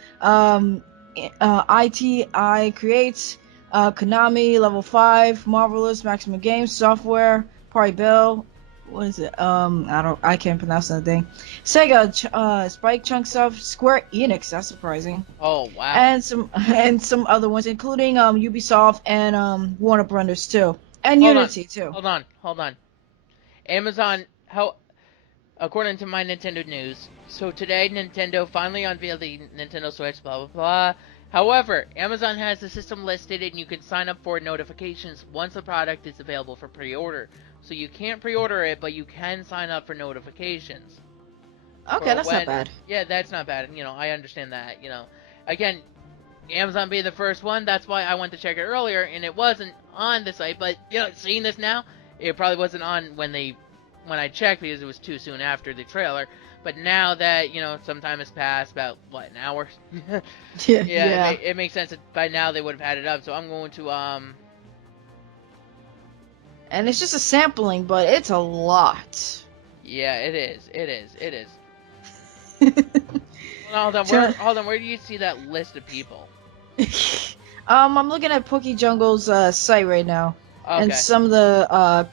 ITI Creates, Konami, Level 5, Marvelous, Maximum Games, Software, Party Bell, what is it? I can't pronounce that thing. Sega, Spike Chunsoft, Square Enix, that's surprising. Oh wow. And some other ones, including Ubisoft and Warner Brothers too. And Unity too. Hold on. Amazon, according to my Nintendo news, so today Nintendo finally unveiled the Nintendo Switch, blah blah blah. However, Amazon has the system listed and you can sign up for notifications once the product is available for pre-order. So you can't pre-order it, but you can sign up for notifications. Okay, that's not bad. Yeah, that's not bad. I understand that. Again, Amazon being the first one, that's why I went to check it earlier, and it wasn't on the site. But seeing this now, it probably wasn't on when I checked because it was too soon after the trailer. But now that some time has passed, about what, an hour? Yeah. It makes sense that by now they would have had it up. So I'm going to And it's just a sampling, but it's a lot. Yeah, it is. Hold on. Where do you see that list of people? I'm looking at PokeJungle's site right now, Okay. and some of the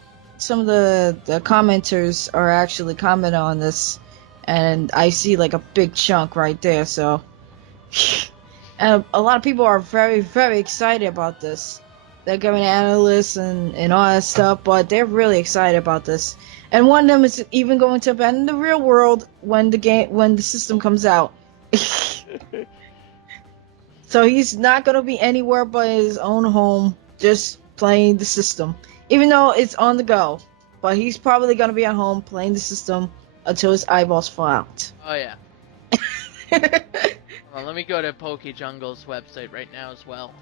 commenters are actually commenting on this, and I see like a big chunk right there. So, and a lot of people are very, very excited about this. They're giving analysts and all that stuff, but they're really excited about this. And one of them is even going to abandon the real world when the system comes out. So he's not going to be anywhere but his own home, just playing the system. Even though it's on the go. But he's probably going to be at home playing the system until his eyeballs fall out. Oh, yeah. Well, let me go to PokeJungle's website right now as well.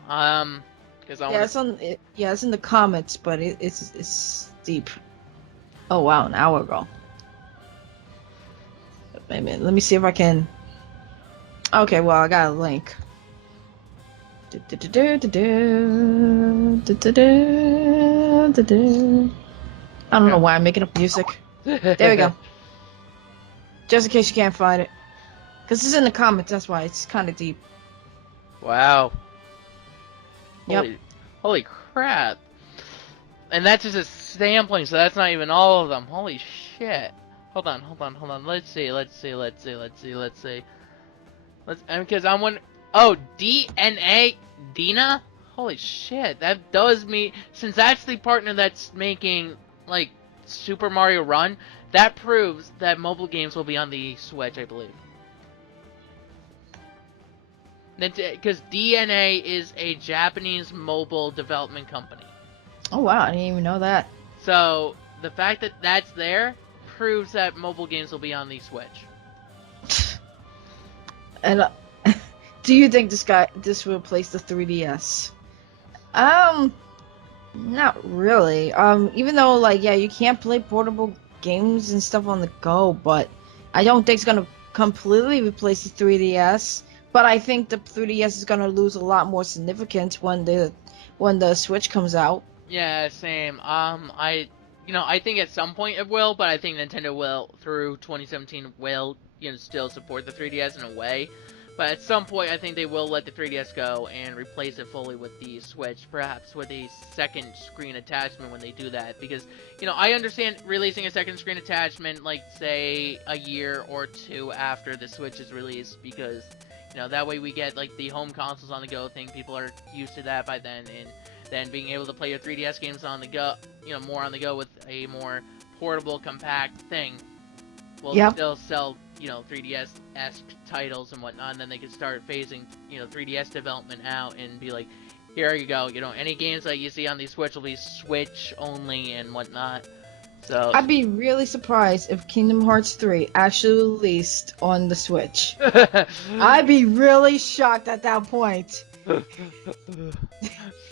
It's in the comments, but it's deep. Oh, wow, an hour ago. Wait a minute, let me see if I can... Okay, well, I got a link. I don't know Okay. why I'm making up music. There we go. Just in case you can't find it. Because it's in the comments, that's why. It's kind of deep. Wow. Yep. Holy crap. And that's just a sampling, so that's not even all of them. Holy shit. Hold on. Let's see. Because I'm one. Oh, DNA? Dina? Holy shit. That does mean. Since that's the partner that's making, like, Super Mario Run, that proves that mobile games will be on the Switch, I believe. Because DNA is a Japanese mobile development company. Oh wow, I didn't even know that. So, the fact that that's there proves that mobile games will be on the Switch. And do you think this will replace the 3DS? Not really. Even though like yeah, you can't play portable games and stuff on the go, but I don't think it's gonna completely replace the 3DS. But I think the 3DS is gonna lose a lot more significance when the Switch comes out. Yeah, same. I think at some point it will, but I think Nintendo will through 2017 will, still support the 3DS in a way. But at some point, I think they will let the 3DS go and replace it fully with the Switch, perhaps with a second screen attachment when they do that. Because, I understand releasing a second screen attachment, like, say, a year or two after the Switch is released, because, that way we get, like, the home consoles on the go thing. People are used to that by then, and then being able to play your 3DS games on the go, more on the go with a more portable, compact thing will Yep. still sell, 3DS-esque titles and whatnot, and then they can start phasing, 3DS development out and be like, here you go, any games that you see on the Switch will be Switch only and whatnot. So I'd be really surprised if Kingdom Hearts 3 actually released on the Switch. I'd be really shocked at that point.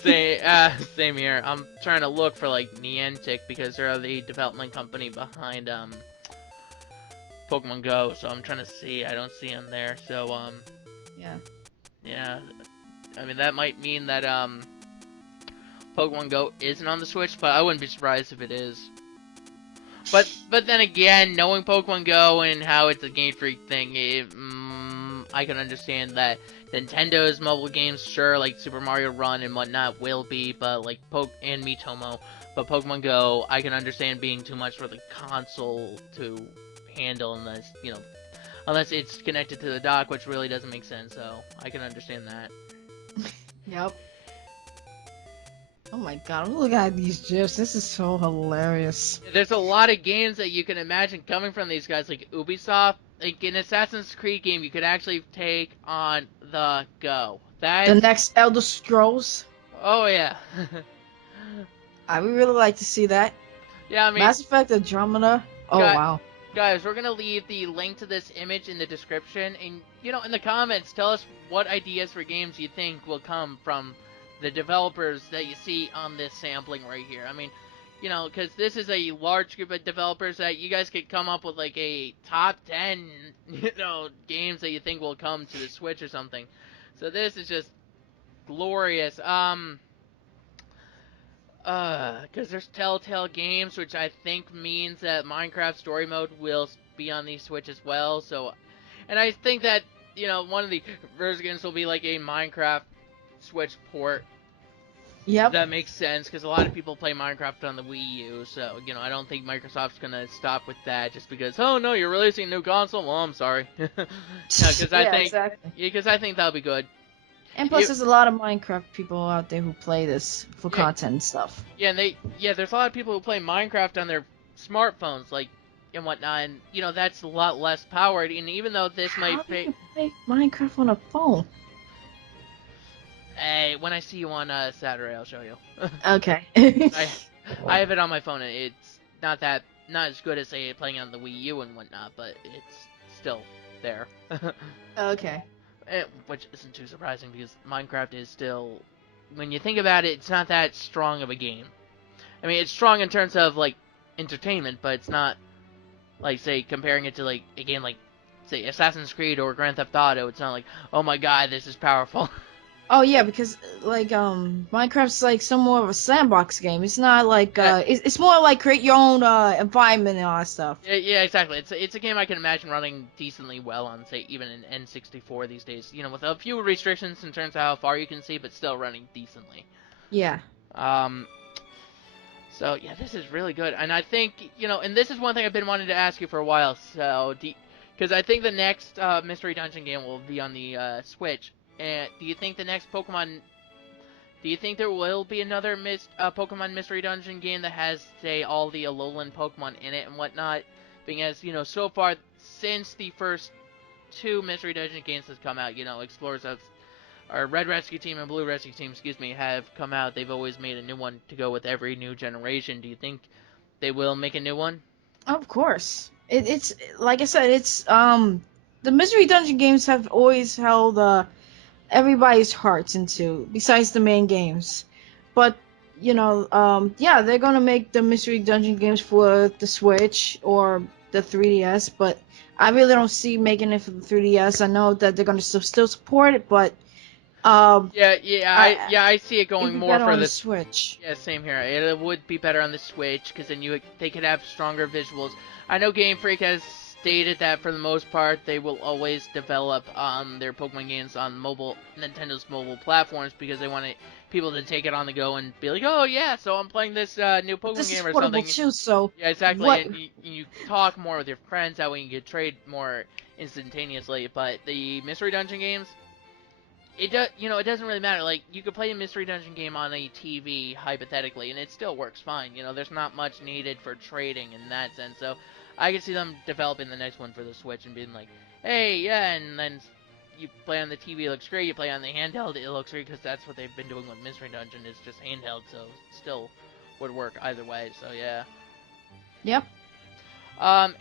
Same here. I'm trying to look for like Niantic because they're the development company behind Pokemon Go, so I'm trying to see. I don't see them there. So Yeah. yeah. I mean that might mean that Pokemon Go isn't on the Switch, but I wouldn't be surprised if it is. But then again, knowing Pokemon Go and how it's a Game Freak thing, I can understand that Nintendo's mobile games, sure, like Super Mario Run and whatnot, will be, but like and Miitomo, but Pokemon Go, I can understand being too much for the console to handle unless it's connected to the dock, which really doesn't make sense. So I can understand that. Yep. Oh my god, I'm looking at these gifs. This is so hilarious. There's a lot of games that you can imagine coming from these guys, like Ubisoft. Like an Assassin's Creed game, you could actually take on the go. The next Elder Scrolls. Oh yeah. I would really like to see that. Yeah, I mean, Mass Effect Andromeda. Oh wow. Guys, we're gonna leave the link to this image in the description, and in the comments, tell us what ideas for games you think will come from the developers that you see on this sampling right here. I mean, because this is a large group of developers that you guys could come up with like a top 10, games that you think will come to the Switch or something. So this is just glorious. Because there's Telltale Games, which I think means that Minecraft Story Mode will be on the Switch as well. So, and I think that, one of the versions will be like a Minecraft Switch port. Yep. That makes sense, because a lot of people play Minecraft on the Wii U, so, I don't think Microsoft's gonna stop with that just because, oh no, you're releasing a new console? Well, I'm sorry. Because I think that'll be good. And plus, there's a lot of Minecraft people out there who play this for content and stuff. Yeah, there's a lot of people who play Minecraft on their smartphones, like, and whatnot, and, that's a lot less powered, and even though this might do you play Minecraft on a phone? Hey, when I see you on Saturday, I'll show you. Okay. I have it on my phone, and it's not as good as, say, playing on the Wii U and whatnot, but it's still there. Okay. Which isn't too surprising, because Minecraft is still, when you think about it, it's not that strong of a game. I mean, it's strong in terms of, like, entertainment, but it's not, like, say, comparing it to, like, a game like, say, Assassin's Creed or Grand Theft Auto, it's not like, oh my god, this is powerful. Oh yeah, because like Minecraft's like some more of a sandbox game. It's not like Yeah, it's more like create your own environment and all that stuff. yeah, exactly. It's a game I can imagine running decently well on, say, even an N64 these days. You know, with a few restrictions in terms of how far you can see, but still running decently. Yeah. Um, so yeah, this is really good, and I think and this is one thing I've been wanting to ask you for a while. So, because I think the next Mystery Dungeon game will be on the Switch. And do you think the next Pokemon Do you think there will be another Pokemon Mystery Dungeon game that has, say, all the Alolan Pokemon in it and whatnot? Because, so far, since the first two Mystery Dungeon games has come out, Explorers of our Red Rescue Team and Blue Rescue Team, excuse me, have come out. They've always made a new one to go with every new generation. Do you think they will make a new one? Of course. It's like I said, it's the Mystery Dungeon games have always held everybody's hearts into besides the main games. But yeah, they're gonna make the Mystery Dungeon games for the Switch or the 3DS, but I really don't see making it for the 3DS. I know that they're gonna still support it, but um, I see it it'd going be more better for on the the. Switch. Yeah, same here. It would be better on the Switch because then they could have stronger visuals. I know Game Freak has stated that for the most part they will always develop their Pokemon games on Nintendo's mobile platforms because they want people to take it on the go and be like, oh yeah, so I'm playing this new But Pokemon this is game or portable something. too, so Yeah, exactly, what? and you talk more with your friends that way you can trade more instantaneously. But the Mystery Dungeon games, it doesn't really matter. Like, you could play a Mystery Dungeon game on a TV, hypothetically, and it still works fine. There's not much needed for trading in that sense. So, I could see them developing the next one for the Switch and being like, hey, yeah, and then you play on the TV, it looks great. You play on the handheld, it looks great, because that's what they've been doing with Mystery Dungeon. It's just handheld, so still would work either way. So, yeah. Yep.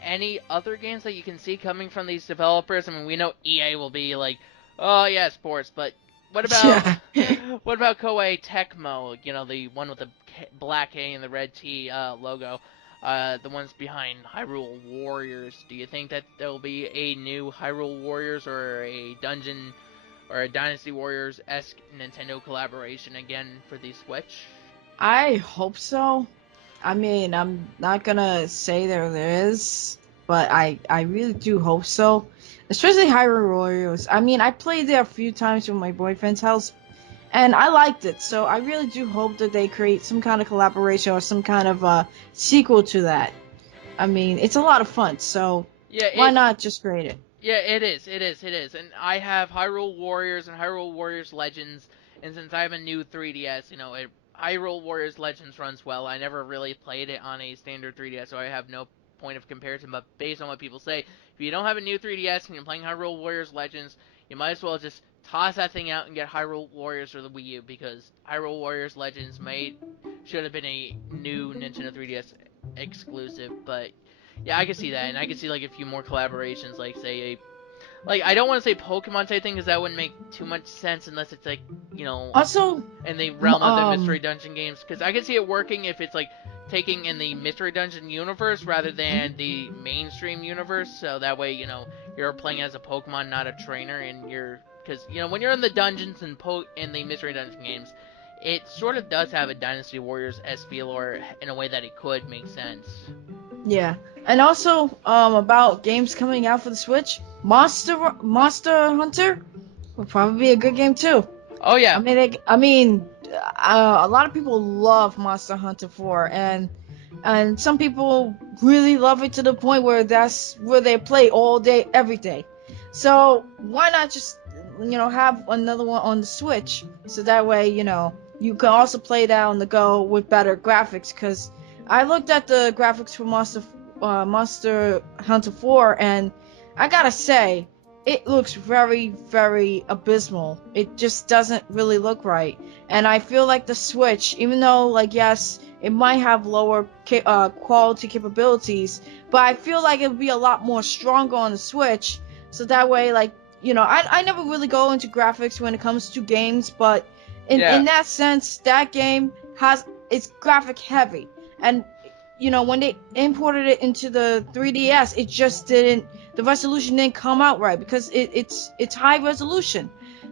Any other games that you can see coming from these developers? I mean, we know EA will be like, oh yeah, sports, but what about Yeah. what about Koei Tecmo? The one with the black A and the red T logo. The ones behind Hyrule Warriors. Do you think that there will be a new Hyrule Warriors or a Dungeon or a Dynasty Warriors esque Nintendo collaboration again for the Switch? I hope so. I mean, I'm not gonna say there is, but I really do hope so. Especially Hyrule Warriors. I mean, I played there a few times with my boyfriend's house, and I liked it. So I really do hope that they create some kind of collaboration or some kind of sequel to that. I mean, it's a lot of fun. So Yeah, why not just create it? Yeah, it is. It is. It is. And I have Hyrule Warriors and Hyrule Warriors Legends, and since I have a new 3DS, Hyrule Warriors Legends runs well. I never really played it on a standard 3DS, so I have no point of comparison. But based on what people say, if you don't have a new 3DS and you're playing Hyrule Warriors Legends, you might as well just toss that thing out and get Hyrule Warriors for the Wii U because Hyrule Warriors Legends should have been a new Nintendo 3DS exclusive, but yeah, I can see that, and I can see like a few more collaborations, like say I don't want to say Pokemon type thing because that wouldn't make too much sense unless it's like Also, in the m- realm of the Mystery um, Dungeon games. Because I can see it working if it's like taking in the Mystery Dungeon universe rather than the mainstream universe. So that way, you're playing as a Pokemon, not a trainer, and because when you're in the dungeons and in the Mystery Dungeon games, it sort of does have a Dynasty Warriors s feel, or in a way that it could make sense. yeah, and also about games coming out for the Switch, Monster Hunter would probably be a good game too. Oh I yeah, mean, a lot of people love Monster Hunter 4, and some people really love it to the point where that's where they play all day, every day. So why not just have another one on the Switch, so that way you can also play that on the go with better graphics. Because I looked at the graphics for Monster Hunter 4, and I gotta say it looks very, very abysmal. It just doesn't really look right. And I feel like the Switch, even though, like, yes, it might have lower quality capabilities, but I feel like it would be a lot more stronger on the Switch. So that way, like, I never really go into graphics when it comes to games, but yeah. in that sense, that game it's graphic heavy. And, when they imported it into the 3DS, it just didn't the resolution didn't come out right because it's high resolution.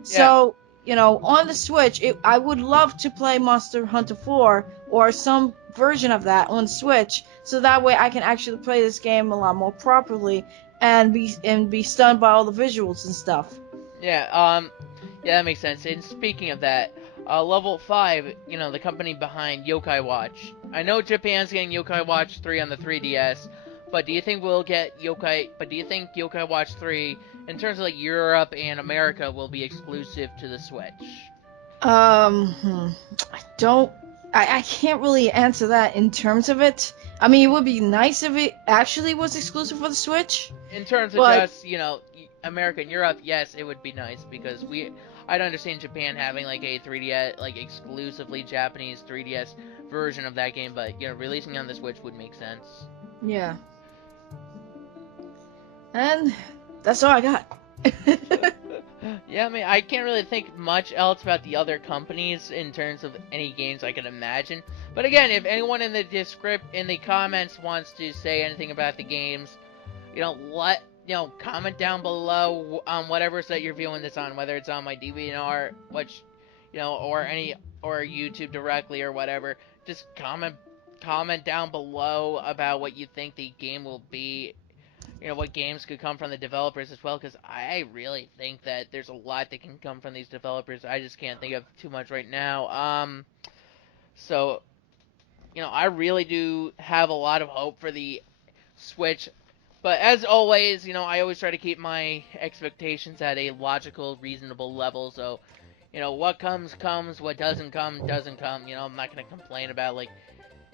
Yeah, So on the Switch, I would love to play Monster Hunter 4 or some version of that on Switch, so that way I can actually play this game a lot more properly and be stunned by all the visuals and stuff. Yeah, yeah, that makes sense. And speaking of that, Level 5, the company behind Yokai Watch. I know Japan's getting Yokai Watch 3 on the 3DS, but do you think Yokai Watch 3, in terms of like Europe and America, will be exclusive to the Switch? I don't. I can't really answer that in terms of it. I mean, it would be nice if it actually was exclusive for the Switch, In terms of but just, America and Europe, yes, it would be nice because I'd understand Japan having like a 3DS, like exclusively Japanese 3DS version of that game, but releasing on the Switch would make sense. yeah. And that's all I got. Yeah, I mean, I can't really think much else about the other companies in terms of any games I can imagine. But again, if anyone in the comments wants to say anything about the games, comment down below on whatever site you're viewing this on, whether it's on my DVR, or YouTube directly or whatever. Just comment down below about what you think the game will be. What games could come from the developers as well, because I really think that there's a lot that can come from these developers. I just can't think of too much right now. So, I really do have a lot of hope for the Switch. But as always, I always try to keep my expectations at a logical, reasonable level. So, what comes, what doesn't come, doesn't come. I'm not going to complain about, like,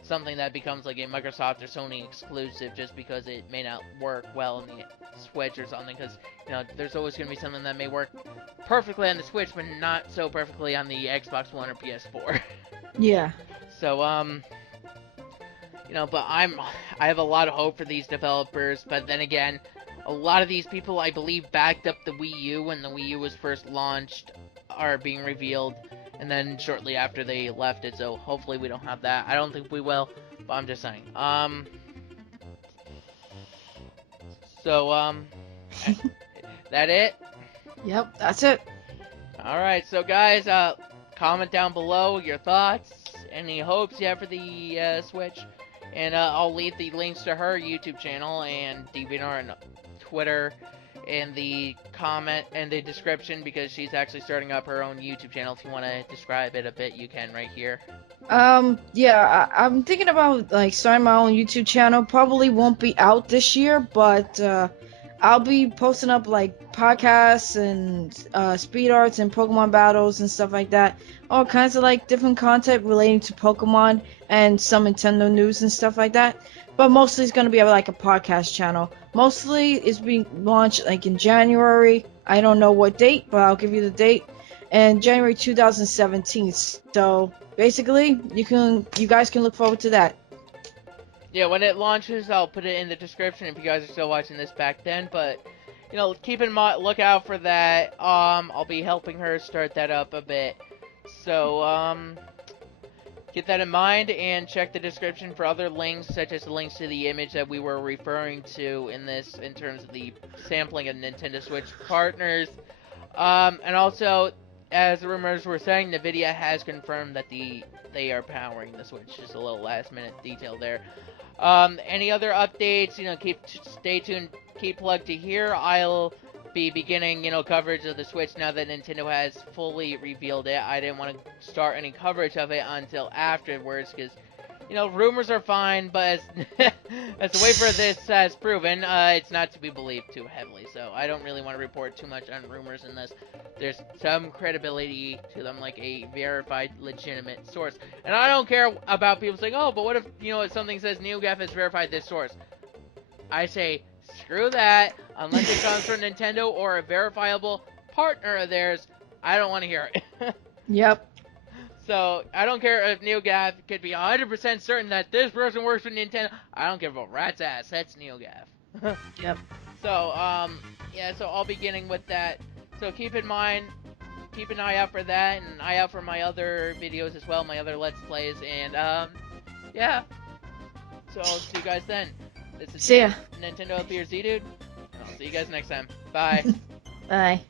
something that becomes like a Microsoft or Sony exclusive just because it may not work well in the Switch or something, because there's always going to be something that may work perfectly on the Switch but not so perfectly on the Xbox One or PS4. Yeah. So but I have a lot of hope for these developers, but then again, a lot of these people, I believe, backed up the Wii U when the Wii U was first launched, are being revealed, and then shortly after they left it, so hopefully we don't have that. I don't think we will, but I'm just saying. That it? Yep, that's it. Alright, so guys, comment down below your thoughts, any hopes you have for the Switch, and I'll leave the links to her YouTube channel and DVR and Twitter in the comment and the description, because she's actually starting up her own YouTube channel. If you want to describe it a bit, you can right here. Yeah, I'm thinking about like starting my own YouTube channel. Probably won't be out this year, but I'll be posting up like podcasts and speed arts and Pokemon battles and stuff like that. All kinds of like different content relating to Pokemon and some Nintendo news and stuff like that. But mostly it's gonna be like a podcast channel. Mostly it's being launched like in January. I don't know what date, but I'll give you the date. And January 2017. So basically, you guys can look forward to that. Yeah, when it launches, I'll put it in the description if you guys are still watching this back then. But keep in mind, look out for that. I'll be helping her start that up a bit. So keep that in mind, and check the description for other links, such as the links to the image that we were referring to in terms of the sampling of Nintendo Switch partners. And also, as the rumors were saying, NVIDIA has confirmed that they are powering the Switch. Just a little last minute detail there. Any other updates, stay tuned, keep plugged to here. I'll be beginning, coverage of the Switch now that Nintendo has fully revealed it. I didn't want to start any coverage of it until afterwards, because, rumors are fine, but as the way for this has proven, it's not to be believed too heavily. So I don't really want to report too much on rumors unless there's some credibility to them, like a verified, legitimate source. And I don't care about people saying, oh, but what if, if something says NeoGAF has verified this source? I say, screw that, unless it comes from Nintendo or a verifiable partner of theirs. I don't want to hear it. Yep. So, I don't care if NeoGAF could be 100% certain that this person works for Nintendo. I don't care about rat's ass. That's NeoGAF. Yep. So, yeah, so I'll be beginning with that. So keep in mind, keep an eye out for that, and an eye out for my other videos as well, my other Let's Plays, and, yeah. So I'll see you guys then. This is See ya. Nintendo Up Here Z Dude. I'll see you guys next time. Bye. Bye.